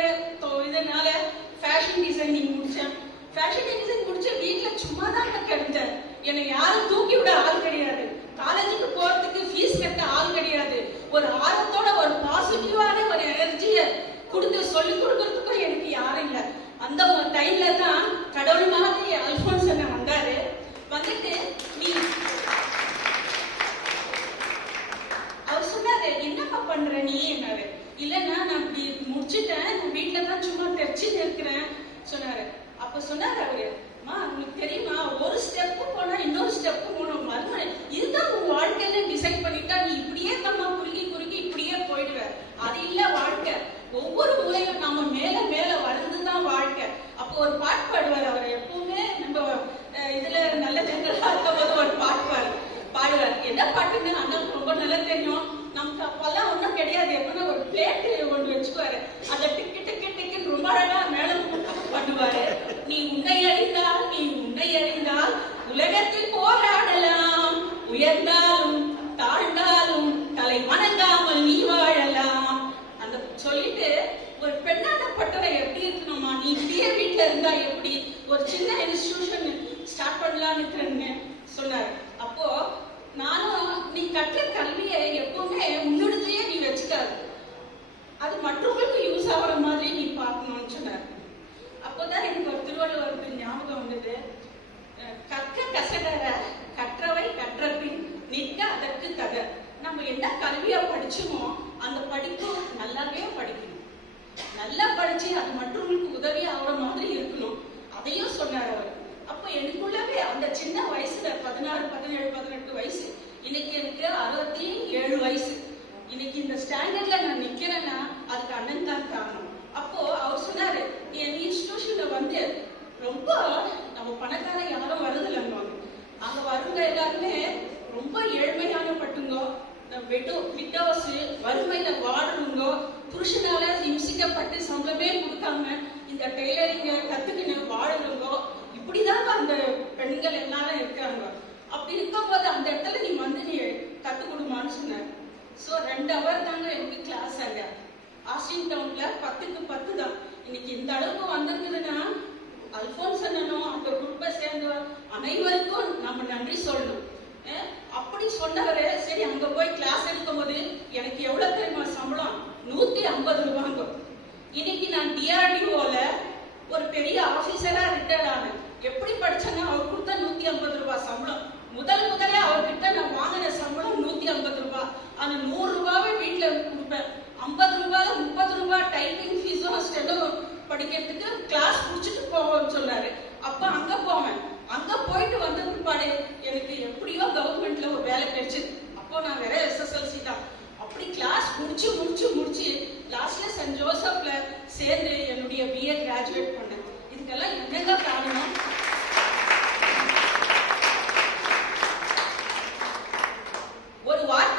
இதனால ஃபேஷன் டிசைனிங் முடிச்சேன். ஃபேஷன் டிசைன் முடிச்சு வீட்டுல சும்மா தான் கிடைச்சேன். என்னை யாரும் தூக்கி விட ஆள் கிடையாது, காலேஜுக்கு போறதுக்கு ஃபீஸ் கட்ட ஆள் கிடையாது. ஒரு ஆர்வத்தோட ஒரு பாசிட்டிவான ஒரு எனர்ஜியை கொடுத்து சொல்லி கொடுக்கறதுக்கும் எனக்கு யாரும் இல்லை. அந்த டைம்ல தான் கடவுள் மாதிரி அல்போன்ஸ் அண்ணன் வந்தாரு. வந்துட்டு அவர் சொன்னாரு, என்னப்பா பண்ற நீ என்னாரு. இல்லைன்னா நான் இப்படி முடிச்சுட்டேன், நான் வீட்டுல தான் சும்மா தெரிச்சுன்னு இருக்கிறேன் சொன்னாரு. அப்ப சொன்னாரு அவரு, உங்களுக்கு தெரியுமா, ஒரு ஸ்டெப்பு போனா இன்னொரு ஸ்டெப்பு போனோம், மறுமை இதுதான் உன் வாழ்க்கைன்னு டிசைட் பண்ணிட்டா நீ இப்படியே தம்மா குறுகி குறுகி இப்படியே போயிடுவ. அது இல்ல வாழ்க்கை. ஒவ்வொரு முறையும் நம்ம மேல மேல வளர்ந்துதான் வாழ்க்கை. அப்போ ஒரு பாட்டு பாடுவார் அவர். எப்பவுமே நம்ம இதுல நல்ல ஜென்ரலா இருக்கும் போது ஒரு பாடுவார். என்ன பாட்டுன்னு அண்ணன் ரொம்ப நல்லா தெரியும். நமக்கு அப்பெல்லாம் ஒன்றும் கிடையாது. எப்படின்னா ஒரு பிளேட் ஒன்று வச்சுக்குவாரு, அதை டிக்கு டிக்கு டிக்குன்னு ரொம்ப அழகா மேலும் பண்ணுவாரு. நீ உன்னை அறிந்தால் உலகத்தில் போராடலாம், உயர்ந்தாலும் தாழ்ந்தாலும் தலை வணங்காமல் நீ வாழலாம். அந்த சொல்லிட்டு ஒரு பெண்ணானப்பட்டவை எப்படி இருக்கணுமா, நீ இப்படியே வீட்டுல இருந்தா எப்படி, ஒரு சின்ன இன்ஸ்டிடியூஷன் ஸ்டார்ட் பண்ணலான்னு இருக்கிறேன்னு சொன்னாரு. அப்போ நானும், நீ கற்ற கல்வியை எப்பவுமே உன்னிடத்தையே நீ வச்சுக்காது, அது மற்றவங்களுக்கு யூஸ் ஆகிற மாதிரி நீ பார்க்கணும்னு சொன்னார். அப்போதான் எனக்கு ஒரு திருவள்ளுவர் ஞாபகம் வந்தது. கற்க கசடர கற்றவை கற்றபின் நிற்க அதற்கு தக. நம்ம என்ன கல்வியா படிச்சோமோ அந்த படிப்பு நல்லாவே படிக்கணும், நல்லா படிச்சு அது மற்றவங்களுக்கு உதவி ஆகிற மாதிரி இருக்கணும். அதையும் சொன்னார் அவர். அப்ப எனக்குள்ளவே அந்த சின்ன வயசுல 16, 17, 18 வயசு, இன்னைக்கு எனக்கு 67 வயசு. இன்னைக்கு இந்த ஸ்டாண்டர்ட்ல நான் நிக்கிறேன்னா அதுக்கு அண்ணன் தான் காரணம். அப்போ அவர் சொன்னாரு, என் இன்ஸ்டிடியூஷன்ல வந்து ரொம்ப நம்ம பணக்கார யாரும் வருதில்லைங்க, அங்க வருங்க எல்லாருமே ரொம்ப ஏழ்மையான பட்டுங்கோ, விட்டோஸ் வறுமையில வாடுறவங்க, புருஷனால இம்சிக்கப்பட்டு சம்பளமே கொடுக்காம இந்த டெய்லரிங்க கத்துக்கின்னு வாழறவங்க, இப்படிதான் அந்த பெண்கள் எல்லாரும் இருக்காங்க. அப்படி இருக்கும்போது அந்த இடத்துல நீ வந்து நீ கத்துக் கொடுமான்னு சொன்னார். ஸோ 2 ஹவர் தாங்க எனக்கு கிளாஸ். அங்க ஆஸ்டின் டவுன்ல 10க்கு 10 தான். இன்னைக்கு இந்த அளவுக்கு வந்திருக்குதுன்னா அல்போன்ஸ் அண்ணனும் அந்த குரூப்பை சேர்ந்த அனைவருக்கும் நம்ம நன்றி சொல்லணும். அப்படி சொன்னவரு. சரி, அங்க போய் கிளாஸ் எடுக்கும் போது எனக்கு எவ்வளவு தெரியுமா சம்பளம், 150 ரூபாங்க. இன்னைக்கு நான் DRDOல ஒரு பெரிய ஆபீசரா ரிட்டையர்ட் ஆனேன். எப்படி படிச்சேன்னா அவர் கொடுத்த 150 ரூபாய் சம்பளம். முதல்ல அவர்கிட்ட நான் வாங்கின சம்பளம் 150 ரூபாய். அந்த 100 ரூபாவை வீட்டுல கொடுப்பேன். 50 ரூபாயில 30 ரூபாய் டைப்பிங் ஃபீஸும் ஸ்டெனோ படிக்கிறதுக்கு கிளாஸ் முடிச்சுட்டு போவோம்னு சொன்னாரு. அப்ப அங்க போவேன். அங்க போயிட்டு வந்த பிற்பாடு எனக்கு எப்படியோ கவர்மெண்ட்ல ஒரு வேலை கிடைச்சது. அப்போ நான் வேற SSLC தான். அப்படி கிளாஸ் முடிச்சு லாஸ்ட்ல சென்ட் ஜோசப்ல சேர்ந்து என்னுடைய BA கிராஜுவேட் பண்ணேன்.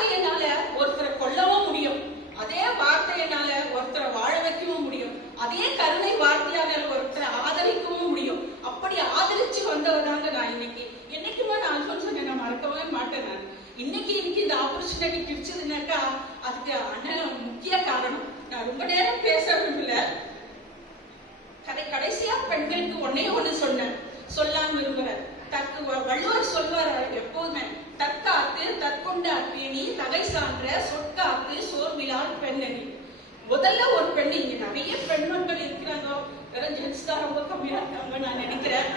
வார்த்தையினால ஒருத்தரை கொல்லவும் முடியும், அதே வார்த்தையினால ஒருத்தரை வாழ வைக்கவும் முடியும், அதே கருணை வார்த்தையால ஒருத்தரை ஆதரிக்கவும் முடியும். அப்படி ஆதரிச்சு வந்தவதாங்க நான் என்னைக்குமே நான் அல்போன்ஸ் நான் மறக்கவே மாட்டேன். நான் இன்னைக்கு இந்த ஆப்பர்ச்சுனிட்டி கிடைச்சதுனாக்கா அதுக்கு அண்ணன் முக்கிய காரணம். நான் ரொம்ப நேரம் பேச விரும்பல. கடைசியா பெண்களுக்கு ஒண்ணு சொன்னேன், சொல்லாம விரும்புறேன். வள்ளுவர் சொல்வார் எப்போதுமே, தற்காத்து தற்கொண்ட பேணி தகை சான்ற சொற்காத்து சோர்விலால் பெண்ணணி. முதல்ல ஒரு பெண், இங்க நிறைய பெண்மண்கள் இருக்கிறாங்க, வெறும் ஜென்ஸ் தான் ரொம்ப கம்மியா இருக்காங்க நான் நினைக்கிறேன்.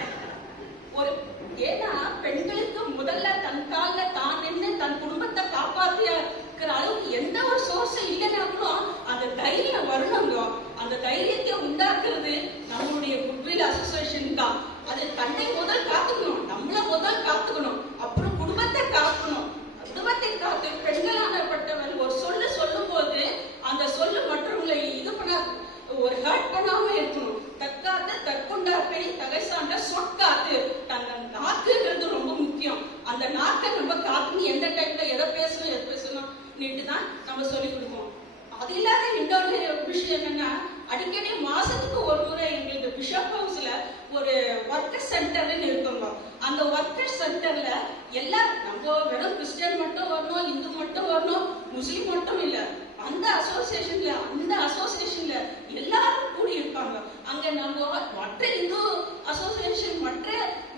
ஏன்னா பெண்களுக்கு முதல்ல தன் கால தான் நின்று தன் குடும்பத்தை காப்பாத்திய இருக்கிற அளவுக்கு எந்த ஒரு சோர்ஸ் இல்லைன்னா கூட அந்த தைரியம் வரணுங்க. அந்த தைரியத்தை உண்டாக்குறது நம்மளுடைய குட்வில் அசோசியேஷன் தான். அது தன்னை முதல் காத்துக்கணும், நம்மள முதல் காத்துக்கணும், அப்புறம் குடும்பத்தை காக்கணும். குடும்பத்தை காத்து பெண்களானப்பட்டவர் ஒரு சொல்லும் போது அந்த சொல்லு மற்றவங்களை இது பண்ண ஒரு ஹர்ட் பண்ணாம இருக்கணும். தற்காத்து தற்கொண்டார் பெணி தகை சான்ற சொற்காத்து. நாக்குன்றது ரொம்ப முக்கியம். அந்த நாக்கை நம்ம காத்து எந்த டைம்ல எதை பேசணும் தான் நம்ம சொல்லி கொடுப்போம். அது இல்லாத இன்னொரு விஷயம் என்னன்னா, அடிக்கடி மாசத்துக்கு ஒரு முறை எங்களுக்கு பிஷப் ஹவுஸ்ல ஒரு ஒர்க்கர் சென்டர்னு இருக்குங்க. அந்த ஒர்க்கர் சென்டர்ல எல்லாரும், நம்ம வெறும் கிறிஸ்டியன் மட்டும் வரணும், இந்து மட்டும் வரணும், முஸ்லீம் மட்டும் இல்ல, அந்த அசோசியேஷன்ல எல்லாரும் கூடி இருப்பாங்க. அங்க நம்ம மற்ற இந்து அசோசியேஷன் மற்ற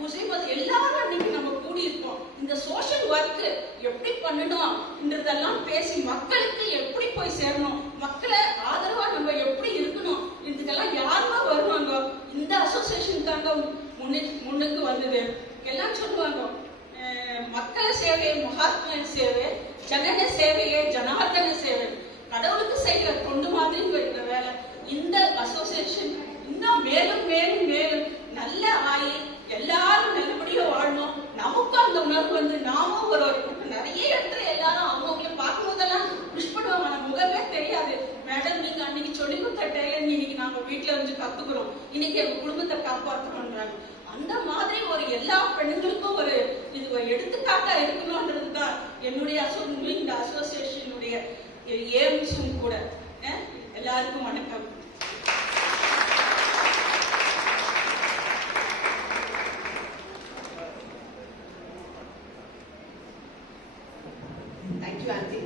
முஸ்லீம் எல்லாரும் அன்னைக்கு நம்ம கூடி இருக்கோம். இந்த சோஷியல் ஒர்க் எப்படி பண்ணணும்ன்றதெல்லாம் பேசி மக்களுக்கு எப்படி போய் சேரணும், மக்களை ஆதரவா நம்ம எப்படி இருக்கணும், இதுக்கெல்லாம் யாருமே வருவாங்க. இந்த அசோசியேஷன் தாங்க முன்னுக்கு வந்தது. எல்லாம் சொல்லுவாங்க, மக்கள் சேவை மகாத்மா சேவை, ஜனன சேவையே ஜனார்தன சேவை. கடவுளுக்கு செய்கிற தொண்டு மாதிரி இருக்கிற வேலை. இந்த அசோசியேஷன் இன்னும் மேலும் மேலும் மேலும் நல்ல ஆயி எல்லாரும் நல்லபடியா வாழணும். நமக்கும் அந்த உணர்வு வந்து நாமும் ஒரு நிறைய இடத்துல எல்லாரும் அவங்கள பார்க்கும் போதெல்லாம் விஷ் பண்ணுவாங்க. நம்ம முகமே தெரியாது, மேடம் நீங்க அன்னைக்கு சொல்லி கொடுத்த டெய்லர் இன்னைக்கு நாங்க வீட்டுல வந்து கத்துக்கிறோம், இன்னைக்கு எங்க குடும்பத்தை காப்பாற்றுறோம்ன்றாங்க. அந்த மாதிரி ஒரு எல்லா பெண்களுக்கும் ஒரு இது எடுத்துக்காட்டா இருக்கணும்ன்றதுதான் என்னுடைய இந்த அசோசியேஷனுடைய ஏம்ஸும் கூட. எல்லாருக்கும் வணக்கம். Thank you, Auntie.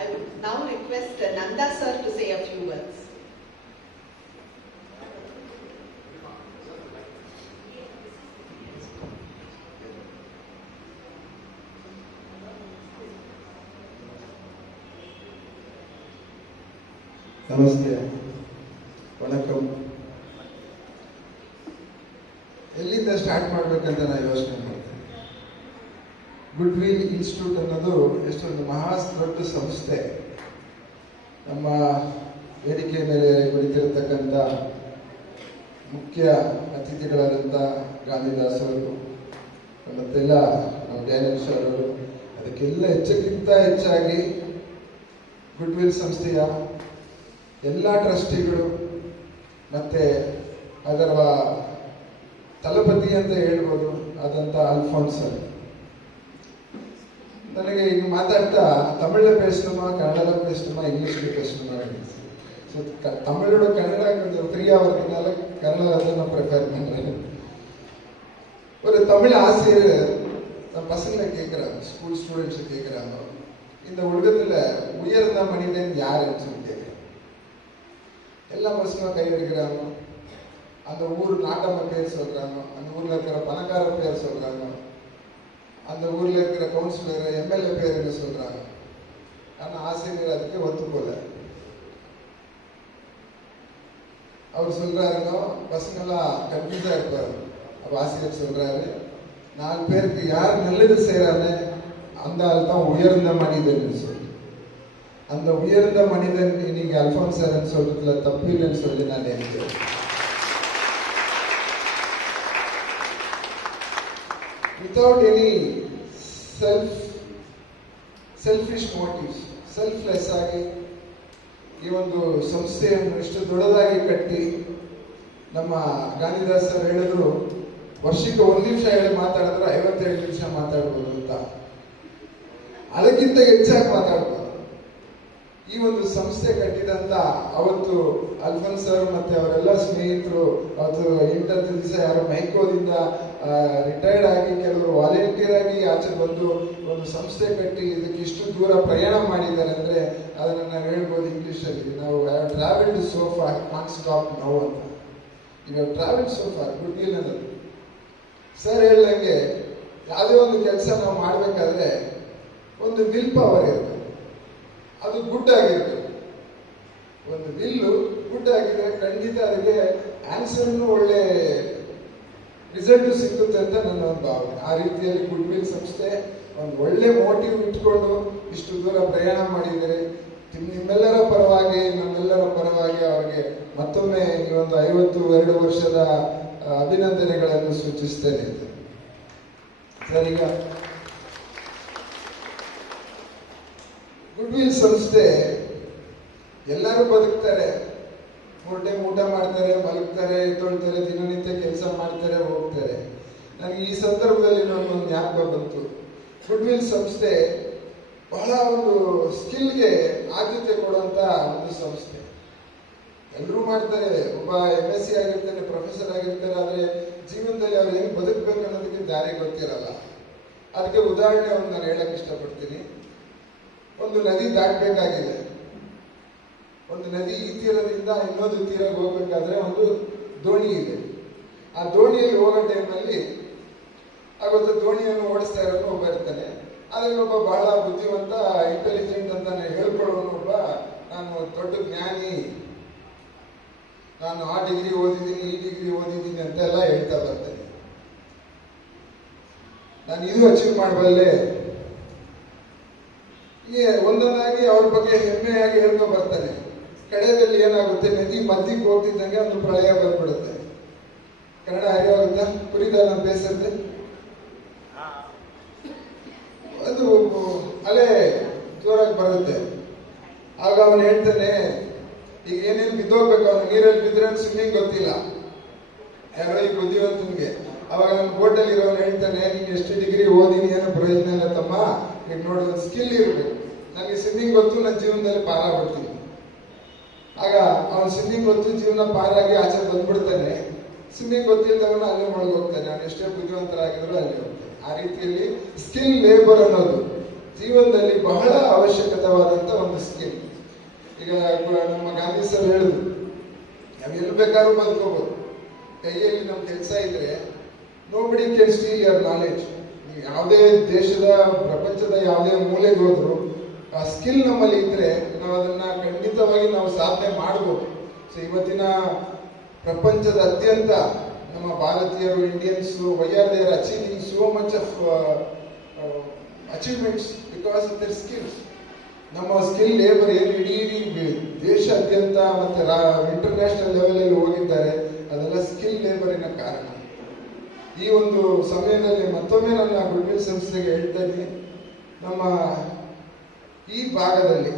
I would now request Nanda sir to say a few words. ನಮಸ್ತೆ, ವಣಕಂ. ಎಲ್ಲಿಂದ ಸ್ಟಾರ್ಟ್ ಮಾಡಬೇಕಂತ ನಾನು ಯೋಚನೆ ಮಾಡ್ತೇನೆ. ಗುಡ್ವಿಲ್ ಇನ್ಸ್ಟಿಟ್ಯೂಟ್ ಅನ್ನೋದು ಎಷ್ಟೊಂದು ಮಹಾ ದೊಡ್ಡ ಸಂಸ್ಥೆ. ನಮ್ಮ ವೇದಿಕೆ ಮೇಲೆ ಕುಳಿತಿರತಕ್ಕಂಥ ಮುಖ್ಯ ಅತಿಥಿಗಳಾದಂಥ ಗಾಂಧಿದಾಸ್ ಅವರು ಮತ್ತೆಲ್ಲ ನಮ್ಮ ಡ್ಯಾನಿಯಲ್ ಸರ್ ಅವರು, ಅದಕ್ಕೆಲ್ಲ ಹೆಚ್ಚಕ್ಕಿಂತ ಹೆಚ್ಚಾಗಿ ಗುಡ್ವಿಲ್ ಸಂಸ್ಥೆಯ ಎಲ್ಲ ಟ್ರಸ್ಟಿಗಳು ಮತ್ತು ಅದರ ತಲಪತಿ ಅಂತ ಹೇಳ್ಬೋದು ಆದಂಥ ಅಲ್ಫೋನ್ಸ್. ನನಗೆ ಈಗ ಮಾತಾಡ್ತಾ ತಮಿಳ பேசணுமா கன்னட பேசணுமா இங்கிலீஷில் பேசணுமா? ஸோ தமிழோட கன்னடா கொஞ்சம் ஃப்ரீயாக இருக்கிறதுனால கன்னடா தான் நான் ப்ரிஃபேர் பண்ணுறேன். ஒரு தமிழ் ஆசிரியர் பசங்களை கேட்குறாங்க, ஸ்கூல் ஸ்டூடெண்ட்ஸை கேட்குறாங்க, இந்த உலகத்தில் உயர்ந்த மனிதன் யாருன்னு சொல்லி கேட்குறாங்க. எல்லா பசங்களும் கை எடுக்கிறாங்க. அந்த ஊர் நாட்டம்ம பேர் சொல்கிறாங்க, அந்த ஊரில் இருக்கிற பணக்கார பேர் சொல்கிறாங்க, அந்த ஊரில் இருக்கிற கவுன்சிலர் எம்எல்ஏ பேருன்னு சொல்கிறாங்க. ஆனால் ஆசிரியர் அதுக்கு ஒத்துக்கொள்ள. அவர் சொல்கிறாருங்க, பசங்கள்லாம் கன்ஃபியூஸாக இருப்பார். அப்போ ஆசிரியர் சொல்கிறாரு, 4 பேருக்கு யார் நல்லது செய்கிறான்னு அந்த ஆள் தான் உயர்ந்த மனிதன் சொல்லி. அந்த உயர்ந்த மனிதன் இன்னைக்கு அல்போன்ஸ் சார்ன்னு சொல்றதுல தப்பு இல்லைன்னு சொல்லி நான் நினைக்கிறேன். Without any selfish motives, selfless ಆಗಿ ಈ ಒಂದು ಸಂಸ್ಥೆಯನ್ನು ಇಷ್ಟು ದೊಡ್ಡದಾಗಿ ಕಟ್ಟಿ ನಮ್ಮ ಗಾಂಧಿದಾಸ್ ಸರ್ ಹೇಳಿದ್ರು, ವರ್ಷಕ್ಕೆ 1 ನಿಮಿಷ ಹೇಳಿ ಮಾತಾಡಿದ್ರೆ 57 ನಿಮಿಷ ಮಾತಾಡ್ಬೋದು ಅಂತ. ಅದಕ್ಕಿಂತ ಹೆಚ್ಚಾಗಿ ಮಾತಾಡ್ಬೋದು. ಈ ಒಂದು ಸಂಸ್ಥೆ ಕಟ್ಟಿದಂತ ಅವತ್ತು ಅಲ್ಫೋನ್ಸ್ ಸರ್ ಮತ್ತೆ ಅವರೆಲ್ಲ ಸ್ನೇಹಿತರು ಅವತ್ತು 8-10 ದಿವಸ ಯಾರು ಮೈಕೋದಿಂದ ರಿಟೈರ್ಡ್ ಆಗಿ ಕೆಲವರು ವಾಲಂಟಿಯರ್ ಆಗಿ ಆಚೆ ಬಂದು ಒಂದು ಸಂಸ್ಥೆ ಕಟ್ಟಿ ಇದಕ್ಕೆ ಇಷ್ಟು ದೂರ ಪ್ರಯಾಣ ಮಾಡಿದ್ದಾರೆ ಅಂದ್ರೆ ಅದನ್ನ ನಾವು ಹೇಳ್ಬೋದು ಇಂಗ್ಲಿಷಲ್ಲಿ, ನಾವು travelled so for not stop now ಅಂತ. ಈಗ ಟ್ರಾವೆಲ್ಡ್ ಸೋ ಫಾರ್ ಗುಡ್ವಿಲ್ ಅನ್ನೋದು ಸರ್ ಹೇಳ್ದಂಗೆ ಯಾವುದೇ ಒಂದು ಕೆಲಸ ನಾವು ಮಾಡಬೇಕಾದ್ರೆ ಒಂದು ವಿಲ್ ಪವರ್ ಇರುತ್ತೆ, ಅದು ಗುಡ್ ಆಗಿರ್ಬೇಕು. ಒಂದು ವಿಲ್ಲು ಗುಡ್ ಆಗಿದ್ರೆ ಖಂಡಿತ ಅದಕ್ಕೆ ಆನ್ಸರ್ನು ಒಳ್ಳೆ ರಿಸಲ್ಟ್ ಸಿಗುತ್ತೆ ಅಂತ ನನ್ನ ಒಂದು ಭಾವನೆ. ಆ ರೀತಿಯಲ್ಲಿ ಗುಡ್ವಿಲ್ ಸಂಸ್ಥೆ ಒಂದು ಒಳ್ಳೆ ಮೋಟಿವ್ ಇಟ್ಕೊಂಡು ಇಷ್ಟು ದೂರ ಪ್ರಯಾಣ ಮಾಡಿದರೆ ನಿಮ್ಮೆಲ್ಲರ ಪರವಾಗಿ ನಮ್ಮೆಲ್ಲರ ಪರವಾಗಿ ಅವರಿಗೆ ಮತ್ತೊಮ್ಮೆ ಈ ಒಂದು 52 ವರ್ಷದ ಅಭಿನಂದನೆಗಳನ್ನು ಸೂಚಿಸ್ತೇನೆ. ಸರ್, ಈಗ ಗುಡ್ವಿಲ್ ಸಂಸ್ಥೆ ಎಲ್ಲರೂ ಬದುಕ್ತಾರೆ, 3 ಟೈಮ್ ಊಟ ಮಾಡ್ತಾರೆ, ಮಲಗ್ತಾರೆ, ಎದ್ದೊಳ್ತಾರೆ, ದಿನನಿತ್ಯ ಕೆಲಸ ಮಾಡ್ತಾರೆ, ಹೋಗ್ತಾರೆ. ನನಗೆ ಈ ಸಂದರ್ಭದಲ್ಲಿ ನನ್ನೊಂದು ಜ್ಞಾಪಕ ಬಂತು. ಗುಡ್ವಿಲ್ ಸಂಸ್ಥೆ ಬಹಳ ಒಂದು ಸ್ಕಿಲ್ಗೆ ಆದ್ಯತೆ ಕೊಡುವಂತ ಒಂದು ಸಂಸ್ಥೆ. ಎಲ್ಲರೂ ಮಾಡ್ತಾರೆ, ಒಬ್ಬ MSc ಆಗಿರ್ತಾನೆ, ಪ್ರೊಫೆಸರ್ ಆಗಿರ್ತಾರೆ, ಆದ್ರೆ ಜೀವನದಲ್ಲಿ ಅವ್ರು ಏನು ಬದುಕಬೇಕು ಅನ್ನೋದಕ್ಕೆ ದಾರಿ ಗೊತ್ತಿರಲ್ಲ. ಅದಕ್ಕೆ ಉದಾಹರಣೆ ಒಂದು ನಾನು ಹೇಳಕ್ ಇಷ್ಟಪಡ್ತೀನಿ. ಒಂದು ನದಿ ದಾಟಬೇಕಾಗಿದೆ, ಒಂದು ನದಿ ಈ ತೀರದಿಂದ ಇನ್ನೊಂದು ತೀರಕ್ಕೆ ಹೋಗ್ಬೇಕಾದ್ರೆ ಒಂದು ದೋಣಿ ಇದೆ. ಆ ದೋಣಿಯಲ್ಲಿ ಹೋಗೋ ಟೈಮ್ನಲ್ಲಿ ಆವತ್ತು ದೋಣಿಯನ್ನು ಓಡಿಸ್ತಾ ಇರೋನು ಒಬ್ಬ ಇರ್ತಾನೆ. ಅದ್ರಲ್ಲಿ ಒಬ್ಬ ಬಹಳ ಬುದ್ಧಿವಂತ, ಇಂಟೆಲಿಜೆಂಟ್ ಅಂತ ಹೇಳ್ಕೊಳ್ಳೋನು ಒಬ್ಬ, ನಾನು ದೊಡ್ಡ ಜ್ಞಾನಿ, ನಾನು ಆ ಡಿಗ್ರಿ ಓದಿದ್ದೀನಿ, ಈ ಡಿಗ್ರಿ ಓದಿದ್ದೀನಿ ಅಂತೆಲ್ಲ ಹೇಳ್ತಾ ಬರ್ತೇನೆ. ನಾನು ಇದು ಅಚೀವ್ ಮಾಡಬಲ್ಲೆ, ಒಂದೊಂದಾಗಿ ಅವ್ರ ಬಗ್ಗೆ ಹೆಮ್ಮೆಯಾಗಿ ಹೇಳ್ಕೊ ಬರ್ತಾನೆ. ಕಡೆಯಲ್ಲಿ ಏನಾಗುತ್ತೆ, ನದಿ ಮಧ್ಯಕ್ಕೆ ಹೋಗ್ತಿದ್ದಂಗೆ ಒಂದು ಪ್ರಳಯ ಬಂದ್ಬಿಡುತ್ತೆ. ಕನ್ನಡ ಅರಿವಾಗುತ್ತಾ? ಕುರಿದಾನ ಬೇಸತ್ತೆ, ಅದು ಅಲೆ ಜೋರಾಗಿ ಬರುತ್ತೆ. ಆಗ ಅವನು ಹೇಳ್ತಾನೆ, ಈಗ ಏನೇನು ಬಿದ್ದೋಗ್ಬೇಕು, ಅವನು ನೀರಲ್ಲಿ ಬಿದ್ದರೆ ಸ್ವಿಮ್ಮಿಂಗ್ ಗೊತ್ತಿಲ್ಲ ಯಾರೋ ಈ ಬುದ್ಧಿವಂತನಿಗೆ. ಅವಾಗ ನಮ್ಮ ಬೋಟಲ್ಲಿ ಇರೋನು ಹೇಳ್ತಾನೆ, ನೀನು ಎಷ್ಟು ಡಿಗ್ರಿ ಓದಿನಿ ಏನೋ ಪ್ರಯೋಜನ ಇಲ್ಲ ತಮ್ಮ, ಈಗ ನೋಡಿ ಒಂದು ಸ್ಕಿಲ್ ಇರಬೇಕು. ನನಗೆ ಸ್ವಿಮ್ಮಿಂಗ್ ಗೊತ್ತು, ನನ್ನ ಜೀವನದಲ್ಲಿ ಪಾರ ಬಿಡ್ತೀನಿ. ಆಗ ಅವನು ಸ್ವಿಮ್ಮಿಂಗ್ ಗೊತ್ತು, ಜೀವನ ಪಾರಾಗಿ ಆಚೆ ಬಂದ್ಬಿಡ್ತಾನೆ. ಸ್ವಿಮ್ಮಿಂಗ್ ಗೊತ್ತಿಲ್ಲದವನು ಅಲ್ಲೇ ಒಳಗೋಗ್ತಾನೆ, ಅವನು ಎಷ್ಟೇ ಬುದ್ಧಿವಂತರಾಗಿದ್ರು ಅಲ್ಲೇ ಹೋಗ್ತಾನೆ. ಆ ರೀತಿಯಲ್ಲಿ ಸ್ಕಿಲ್ ಲೇಬರ್ ಅನ್ನೋದು ಜೀವನದಲ್ಲಿ ಬಹಳ ಅವಶ್ಯಕವಾದಂತ ಒಂದು ಸ್ಕಿಲ್. ಈಗ ನಮ್ಮ ಗಾಂಧಿ ಸರ್ ಹೇಳಿದ್ರು, ನಾವು ಎಲ್ಲಿ ಬೇಕಾದ್ರೂ ಬದುಕೋಬಹುದು, ಕೈಯಲ್ಲಿ ನಮ್ಮ ಕೆಲಸ ಇದ್ರೆ nobody can steel your knowledge. ಯಾವುದೇ ದೇಶದ ಪ್ರಪಂಚದ ಯಾವುದೇ ಮೂಲೆಗೆ ಹೋದ್ರು ಆ ಸ್ಕಿಲ್ ನಮ್ಮಲ್ಲಿ ಇದ್ರೆ ನಾವು ಅದನ್ನ ಖಂಡಿತವಾಗಿ ನಾವು ಸಾಧನೆ ಮಾಡಬಹುದು. ಸೊ ಇವತ್ತಿನ ಪ್ರಪಂಚದ ಅತ್ಯಂತ ನಮ್ಮ ಭಾರತೀಯರು, Indians, why are they are achieving so much of achievements because of their skills. ನಮ್ಮ ಸ್ಕಿಲ್ ಲೇಬರ್ ಏನು ಇಡೀ ದೇಶಾದ್ಯಂತ ಮತ್ತೆ ಇಂಟರ್ನ್ಯಾಷನಲ್ ಲೆವೆಲ್ ಅಲ್ಲಿ ಹೋಗಿದ್ದಾರೆ, ಅದೆಲ್ಲ ಸ್ಕಿಲ್ ಲೇಬರಿನ ಕಾರಣ. ಈ ಒಂದು ಸಮಯದಲ್ಲಿ ಮತ್ತೊಮ್ಮೆ ನನ್ನ ಗುಡ್ವಿಲ್ ಸಂಸ್ಥೆಗೆ ಹೇಳ್ತಾ ಇದ್ದೀನಿ, ನಮ್ಮ ಈ ಭಾಗದಲ್ಲಿ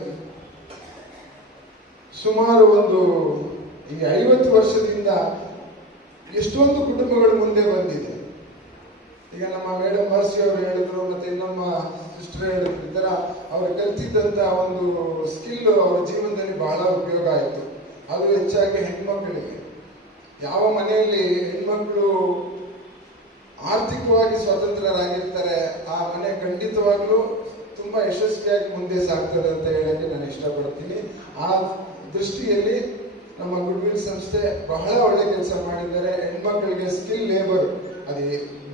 ಸುಮಾರು ಒಂದು ಈ 50 ವರ್ಷದಿಂದ ಎಷ್ಟೊಂದು ಕುಟುಂಬಗಳು ಮುಂದೆ ಬಂದಿದೆ. ಈಗ ನಮ್ಮ ಮೇಡಮ್ ಮಾಸಿ ಅವರು ಹೇಳಿದ್ರು, ಮತ್ತೆ ಇನ್ನೊಮ್ಮ ಸಿಸ್ಟರ್ ಹೇಳಿದ್ರು, ಈ ತರ ಅವರು ಕಲ್ತಿದ್ದಂತ ಒಂದು ಸ್ಕಿಲ್ ಅವರ ಜೀವನದಲ್ಲಿ ಬಹಳ ಉಪಯೋಗ ಆಯಿತು. ಅದು ಹೆಚ್ಚಾಗಿ ಹೆಣ್ಮಕ್ಳಿಗೆ. ಯಾವ ಮನೆಯಲ್ಲಿ ಹೆಣ್ಮಕ್ಳು ಆರ್ಥಿಕವಾಗಿ ಸ್ವತಂತ್ರರಾಗಿರ್ತಾರೆ ಆ ಮನೆ ಖಂಡಿತವಾಗ್ಲೂ ತುಂಬಾ ಯಶಸ್ವಿಯಾಗಿ ಮುಂದೆ ಸಾಗ್ತದೆ ಅಂತ ಹೇಳಕ್ಕೆ ನಾನು ಇಷ್ಟಪಡ್ತೀನಿ. ಆ ದೃಷ್ಟಿಯಲ್ಲಿ ನಮ್ಮ ಗುಡ್ವಿಲ್ ಸಂಸ್ಥೆ ಬಹಳ ಒಳ್ಳೆ ಕೆಲಸ ಮಾಡಿದ್ದಾರೆ. ಹೆಣ್ಮಕ್ಳಿಗೆ ಸ್ಕಿಲ್ ಲೇಬರ್, ಅದು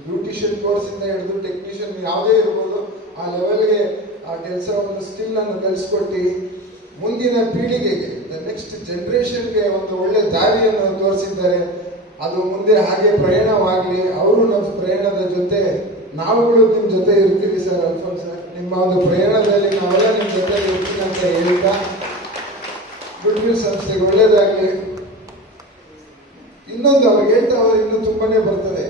ಬ್ಯೂಟಿಷಿಯನ್ ಕೋರ್ಸ್ ಇಂದ ಹಿಡಿದು ಟೆಕ್ನಿಷಿಯನ್ ಯಾವುದೇ ಇರ್ಬೋದು, ಆ ಲೆವೆಲ್ಗೆ ಆ ಕೆಲಸ ಒಂದು ಸ್ಕಿಲ್ ಅನ್ನು ಕಲಿಸ್ಕೊಟ್ಟು ಮುಂದಿನ ಪೀಳಿಗೆಗೆ, ನೆಕ್ಸ್ಟ್ ಜನರೇಷನ್ಗೆ ಒಂದು ಒಳ್ಳೆ ದಾರಿಯನ್ನು ತೋರಿಸಿದ್ದಾರೆ. ಅದು ಮುಂದೆ ಹಾಗೆ ಪ್ರಯಾಣವಾಗಲಿ. ಅವರು ನಮ್ಮ ಪ್ರಯಾಣದ ಜೊತೆ, ನಾವುಗಳು ನಿಮ್ಮ ಜೊತೆ ಇರ್ತೀವಿ ಸರ್. ಅಲ್ಫೋನ್ಸ್ ಸರ್, ನಿಮ್ಮ ಒಂದು ಪ್ರಯಾಣದಲ್ಲಿ ನಾವೆಲ್ಲ ನಿಮ್ಮ ಜೊತೆ ಇರ್ತೀವಿ ಅಂತ ಹೇಳ್ತಾ ಗುಡ್ವಿಲ್ ಸಂಸ್ಥೆಗೆ ಒಳ್ಳೇದಾಗಲಿ. ಇನ್ನೊಂದು ಅವ್ರಿಗೆ ಹೇಳ್ತಾ ಹೋದ್ರೆ ಇನ್ನೂ ತುಂಬಾನೇ ಬರ್ತದೆ.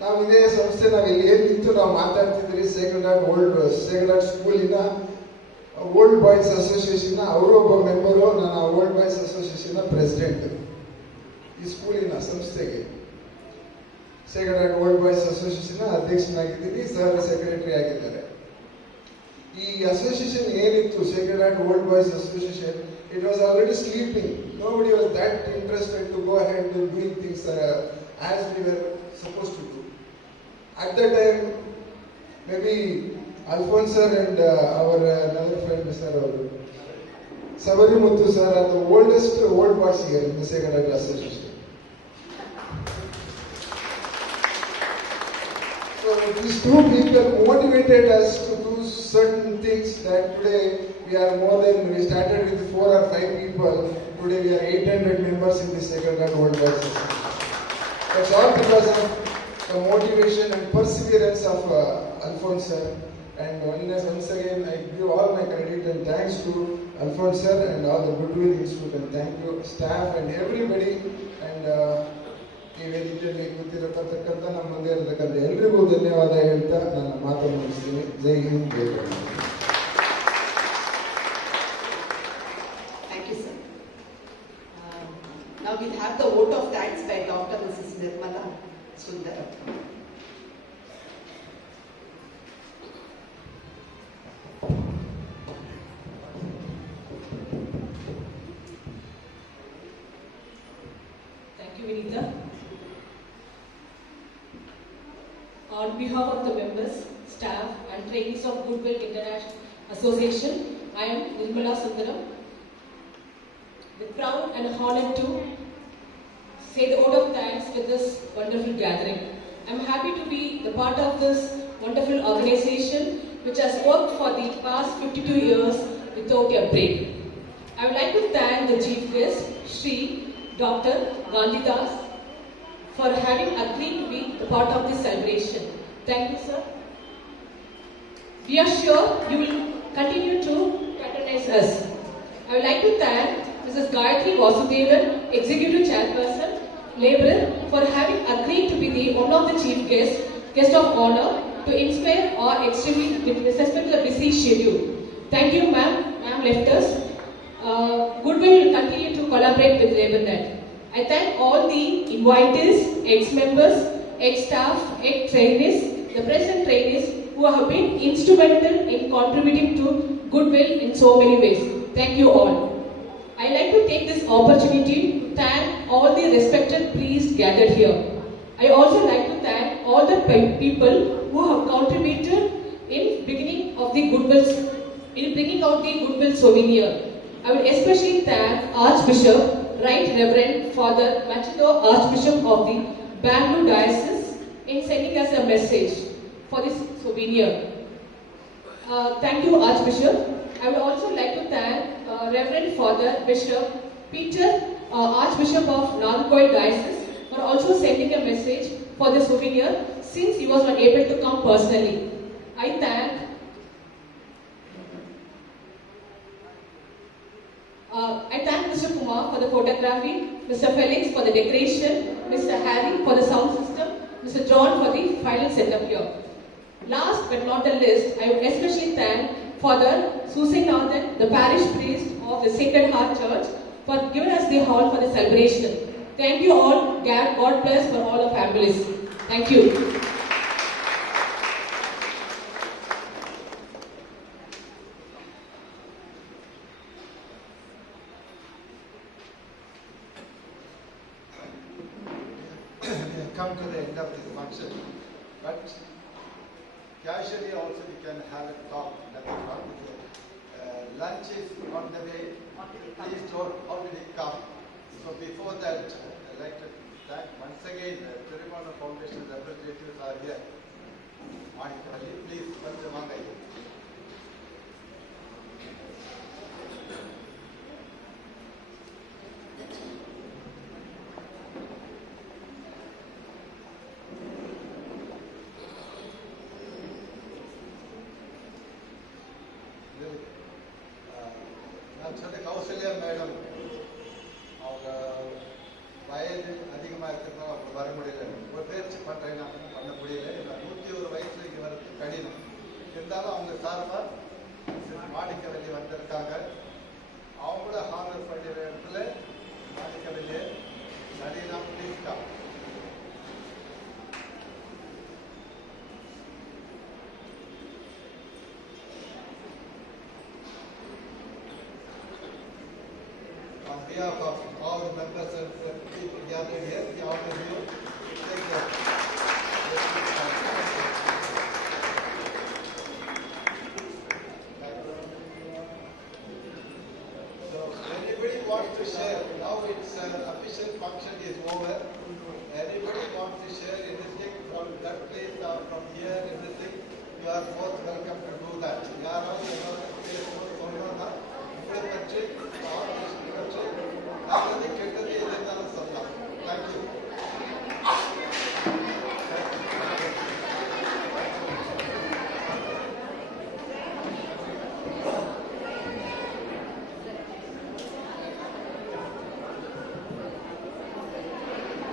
ನಾವು ಇದೇ ಸಂಸ್ಥೆ, ನಾವು ಇಲ್ಲಿ ಏನ್ ನಿಂತು ನಾವು ಮಾತಾಡ್ತಿದ್ರಿ, ಸೇಕ್ರೆಡ್ ಸ್ಕೂಲಿನ ಓಲ್ಡ್ ಬಾಯ್ಸ್ ಅಸೋಸಿಯೇಷನ್ ಅವರು ಒಬ್ಬ ಮೆಂಬರು, ನಾನು ಓಲ್ಡ್ ಬಾಯ್ಸ್ ಅಸೋಸಿಯೇಷನ್ ಪ್ರೆಸಿಡೆಂಟ್. ಈ ಸ್ಕೂಲಿನ ಸಂಸ್ಥೆಗೆ ಸೇಕ್ರೆಡ್ ಓಲ್ಡ್ ಬಾಯ್ಸ್ ಅಸೋಸಿಯೇಷನ್ ಅಧ್ಯಕ್ಷನಾಗಿದ್ದೀನಿ, ಸರ್ ಸೆಕ್ರೆಟರಿ ಆಗಿದ್ದಾರೆ. The association ಏನಿತ್ತು Sacred Heart Old Boys Association, it was already sleeping. Nobody was that interested to go ahead and doing things as we were supposed to do. At that time, maybe Alphonse sir and our another friend, Mr. Sabari Muthu sir, are the oldest old boys here in the Sacred Heart Association. So these two people motivated us to do certain things that today we are more than, we started with 4 or 5 people, today we are 800 members in the Sacred Heart Old Boys Association. That's all because of the motivation and perseverance of Alphonse sir. And once again, I give all my credit and thanks to Alphonse sir and all the Goodwill Institute, and thank you staff and everybody. And ಈ ವೇದಿಕೆಯಲ್ಲಿ ಕೂತಿರತಕ್ಕಂಥ ನಮ್ಮ ಮುಂದೆ ಇರತಕ್ಕಂಥ ಎಲ್ರಿಗೂ ಧನ್ಯವಾದ ಹೇಳ್ತಾ ನನ್ನ ಮಾತನ್ನು ಮುಗಿಸ್ತೀನಿ. ಜೈ ಹಿಂದ್, ಜೈ Karnataka. Thank you, sir. Now we'll have the vote of thanks by Dr. Mrs. Nirmala Sundaram. Thank you, Vinita. On behalf of the members, staff and trainees of Goodwill International Association, I am Nirmala Sundaram. With proud and honored to say the vote of thanks with this wonderful gathering. I am happy to be the part of this wonderful organization which has worked for the past 52 years without a break. I would like to thank the chief guest, Shri Dr. Gandhidas, for having agreed to be the part of this celebration. Thank you, sir. We are sure you will continue to patronize us. I would like to thank Mrs. Gayatri Vasudevan, Executive Chairperson, Labour, for having agreed to be the one of the chief guest of honor to inspire our extremely with respect to the busy schedule. Thank you, ma'am. Ma'am left us. Goodwill will continue to collaborate with LabourNet. I thank all the invitees, ex-members, ex-staff, ex-trainees, the present trainees who have been instrumental in contributing to Goodwill in so many ways. Thank you all. I like to take this opportunity to thank all the respected priests gathered here. I also like to thank all the people who have contributed in bringing out the Goodwill souvenir. I will especially thank Archbishop, Right Reverend Father Machido, Archbishop of the Bangalore Diocese, in sending us a message for this souvenir. Thank you, Archbishop. I would also like to thank Reverend Father Bishop Peter, Archbishop of Nagarkoil Diocese, for also sending a message for the souvenir since he was not able to come personally. I thank Mr. Kumar for the photography, Mr. Felix for the decoration, Mr. Harry for the sound system, Mr. John for the final setup here. Last but not the least, I would especially thank Father Susinathan, the parish priest of the Sacred Heart Church, for giving us the hall for the celebration. Thank you all. God bless for all our families. Thank you. Come to the end of this function, but casually also we can have a talk. Nothing wrong with it. Lunch is on the way. Please don't already come. So before that, I'd like to thank once again the Tirumana Foundation representatives are here. Monica, please come to Mangai. நான் சொன்ன Kausalya madam அவங்க வயது அதிகமாக இருக்கிறதுனால அவங்க வர முடியல. ஒரு பேச்சு பண்ணுறேன் நான் பண்ண முடியல. 101 வயசுல இங்கே வர்றது கடினம். இருந்தாலும் அவங்க சார்பாக மாணிக்கவல்லி வந்திருக்காங்க. அவங்கள ஹானர் பண்ணுற இடத்துல மாணிக்கவல்லியை நடிகனா ப்ளீஸ்க்கா. behalf of all the members and the people gathered here, we honor you. Take care. So, anybody wants to share? Now its official function is over. Anybody wants to share anything from that place or from here, anything, you are most welcome to do that.